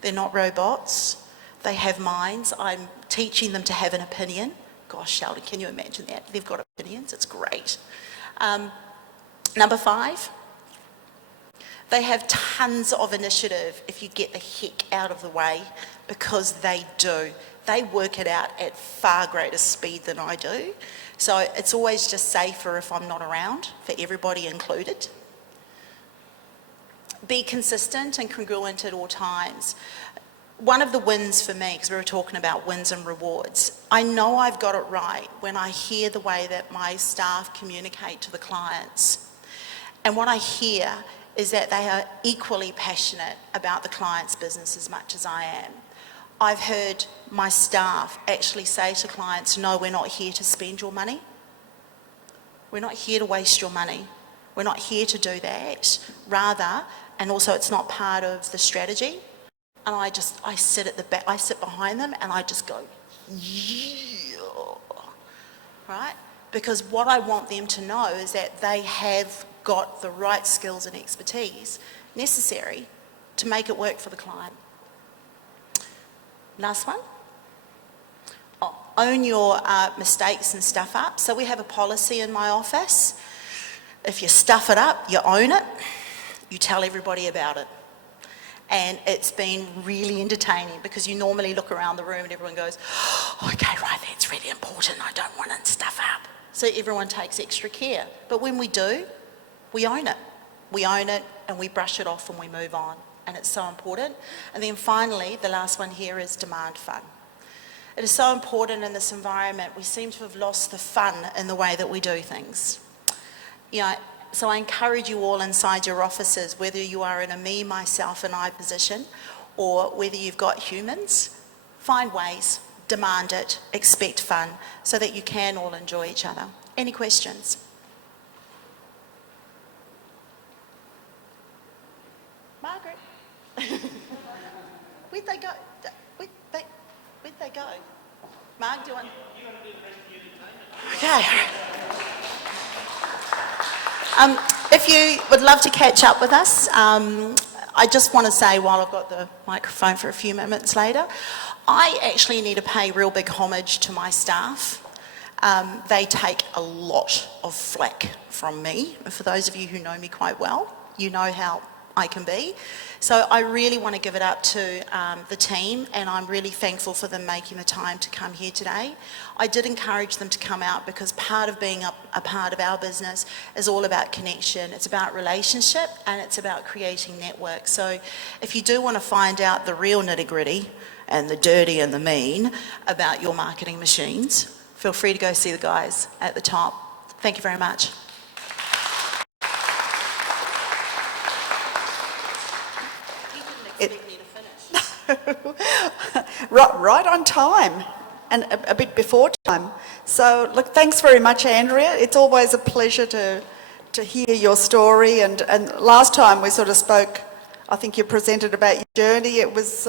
They're not robots. They have minds. I'm teaching them to have an opinion. Gosh, Sheldon, can you imagine that? They've got opinions. It's great. Number 5, they have tons of initiative if you get the heck out of the way, because they do. They work it out at far greater speed than I do. So it's always just safer if I'm not around, for everybody included. Be consistent and congruent at all times. One of the wins for me, because we were talking about wins and rewards, I know I've got it right when I hear the way that my staff communicate to the clients. And what I hear is that they are equally passionate about the client's business as much as I am. I've heard my staff actually say to clients, no, we're not here to spend your money. We're not here to waste your money. We're not here to do that. Rather, and also it's not part of the strategy. And I sit at the back, I sit behind them and I just go, yeah, right? Because what I want them to know is that they have got the right skills and expertise necessary to make it work for the client. Last one. Own your mistakes and stuff up. So we have a policy in my office. If you stuff it up, you own it. You tell everybody about it. And it's been really entertaining, because you normally look around the room and everyone goes, oh, okay, right, that's really important. I don't want it stuff up. So everyone takes extra care. But when we do, we own it. We own it and we brush it off and we move on. And it's so important. And then finally, the last one here is demand fun. It is so important in this environment. We seem to have lost the fun in the way that we do things. You know, so I encourage you all inside your offices, whether you are in a me, myself and I position, or whether you've got humans, find ways, demand it, expect fun, so that you can all enjoy each other. Any questions? Margaret? Where'd they go? Where'd they go? Mark, do you want... Okay. If you would love to catch up with us, I just want to say, while I've got the microphone for a few minutes later, I actually need to pay real big homage to my staff. They take a lot of flack from me. For those of you who know me quite well, you know how I can be. So I really want to give it up to the team, and I'm really thankful for them making the time to come here today. I did encourage them to come out because part of being a part of our business is all about connection. It's about relationship and it's about creating networks. So if you do want to find out the real nitty-gritty and the dirty and the mean about your marketing machines, feel free to go see the guys at the top. Thank you very much. Right on time, and a bit before time. So look, thanks very much, Andrea. It's always a pleasure to hear your story. And last time we sort of spoke, I think you presented about your journey. It was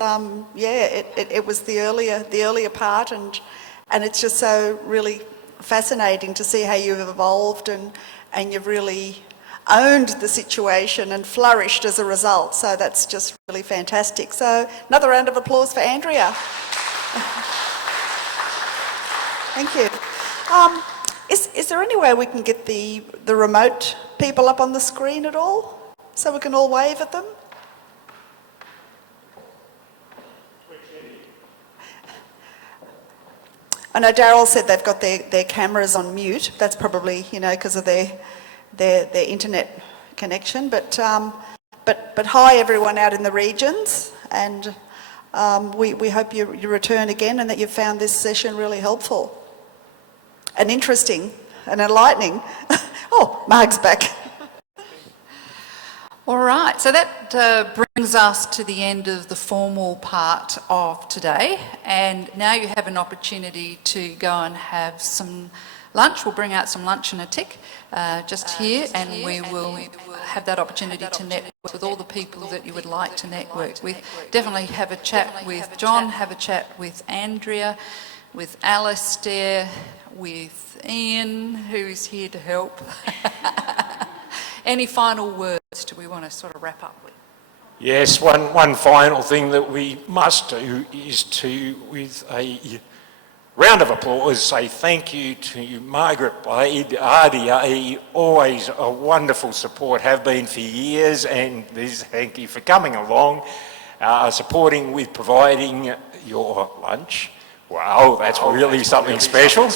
it was the earlier part, and it's just so really fascinating to see how you've evolved and you've really owned the situation and flourished as a result. So that's just really fantastic. So another round of applause for Andrea. Thank you. Is there any way we can get the remote people up on the screen at all, so we can all wave at them? I know Daryl said they've got their cameras on mute. That's probably, because of their internet connection. But hi everyone out in the regions, and we hope you return again and that you've found this session really helpful and interesting and enlightening. Oh, Marg's back. All right, so that brings us to the end of the formal part of today, and now you have an opportunity to go and have some lunch. We'll bring out some lunch and a tick just here, and we will have that opportunity to network with all the people that you would like to network with. Definitely have a chat with John, have a chat with Andrea, with Alistair, with Ian, who's here to help. Any final words do we want to sort of wrap up with? Yes, one final thing that we must do is to, with a round of applause, say thank you to Margaret Blade, RDA, always a wonderful support, have been for years, and there's thank you for coming along, supporting with providing your lunch. Wow, that's really something special.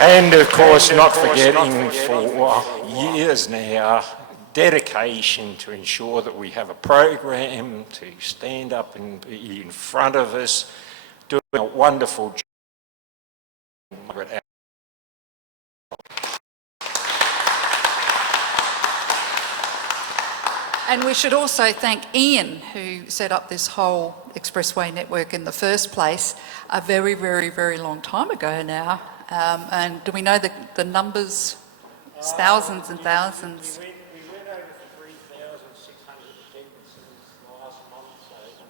And of course, not forgetting for years now, dedication to ensure that we have a program to stand up and be in front of us, doing a wonderful job. And we should also thank Ian, who set up this whole Expressway network in the first place a very, very, very long time ago now. And do we know the numbers? It's thousands and thousands. We went over 3,600 attendances last month, so yes,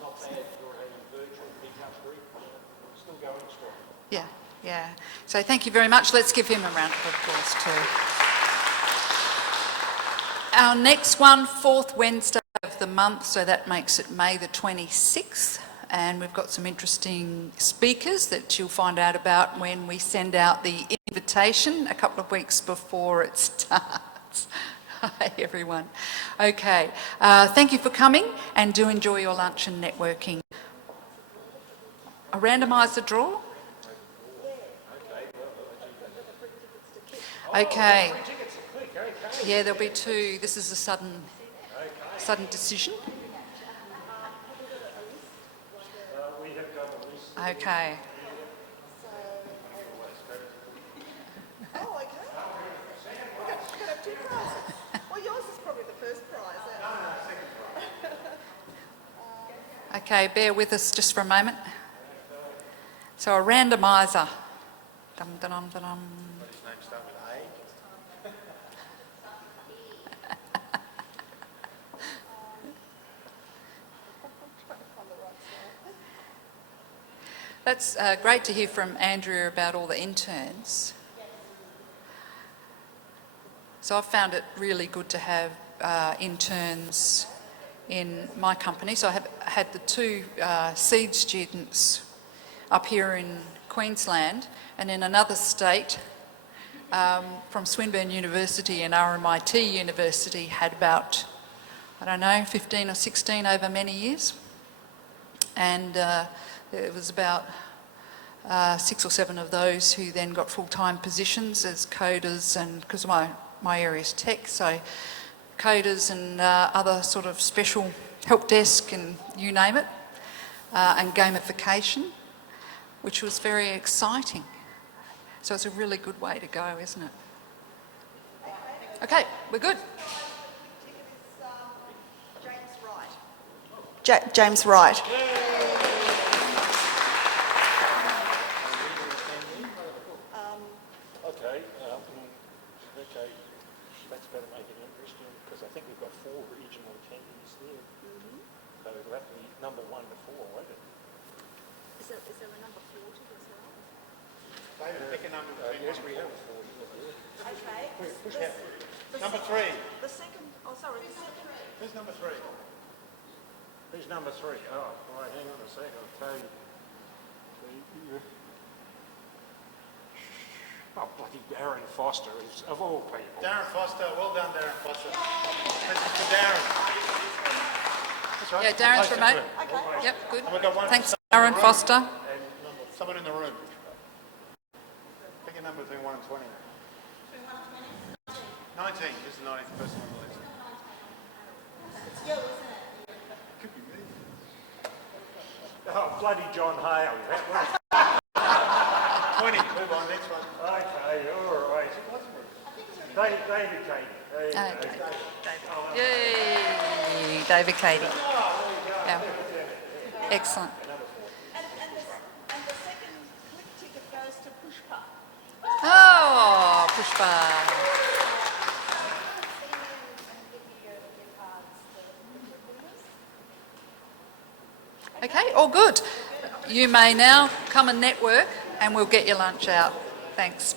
not bad for a virtual pickup group. Still going strong. Yeah, yeah. So thank you very much. Let's give him a round of applause too. Our next one, 4th Wednesday of the month, so that makes it May the 26th. And we've got some interesting speakers that you'll find out about when we send out the invitation a couple of weeks before it starts. Hi everyone. Okay, thank you for coming, and do enjoy your lunch and networking. A randomiser draw? Okay. Yeah, there'll be 2. This is a sudden decision. Okay. Oh, okay. We're going to have 2 prizes. Well, yours is probably the first prize. Okay, bear with us just for a moment. So a randomiser. Dum, dum, dum, dum. His name start with A. That's great to hear from Andrea about all the interns. So I've found it really good to have interns in my company. So I have had the 2 seed students up here in Queensland, and in another state from Swinburne University and RMIT University had about, I don't know, 15 or 16 over many years. And it was about 6 or 7 of those who then got full-time positions as coders, and because my area is tech, so coders and other sort of special help desk and you name it, and gamification, which was very exciting. So it's a really good way to go, isn't it? Okay, we're good. James Wright. Okay, that's better make it interesting, because I think we've got 4 regional attendees there. So it'll have to be number 1 to 4, won't it? Is there a number 40 as well? David, pick a number between yes, 1 we and have 4. 4. Okay. Push that. Number 3. The second, Who's number 3? Who's number 3? Oh, all right, hang on a sec, I'll tell you. Oh, bloody Darren Foster is, of all people. Darren Foster, well done, Darren Foster. This is for Darren. That's right. Yeah, Darren's Closer remote. to him. Okay. Yep, good. And we've got one Thanks, for Darren Foster. And someone in the room. Pick a number between 1 and 20. 19. This is the 19th person on the list. It's you, isn't it? Could be me. Oh, bloody John Hale. 20. Move on, next one. Okay, all right. I think it's David Cady. Okay. Yay, David Cady. Yeah. Excellent. And the second click ticket goes to Pushpa. Oh, Pushpa. Okay, all good. You may now come and network and we'll get your lunch out. Thanks.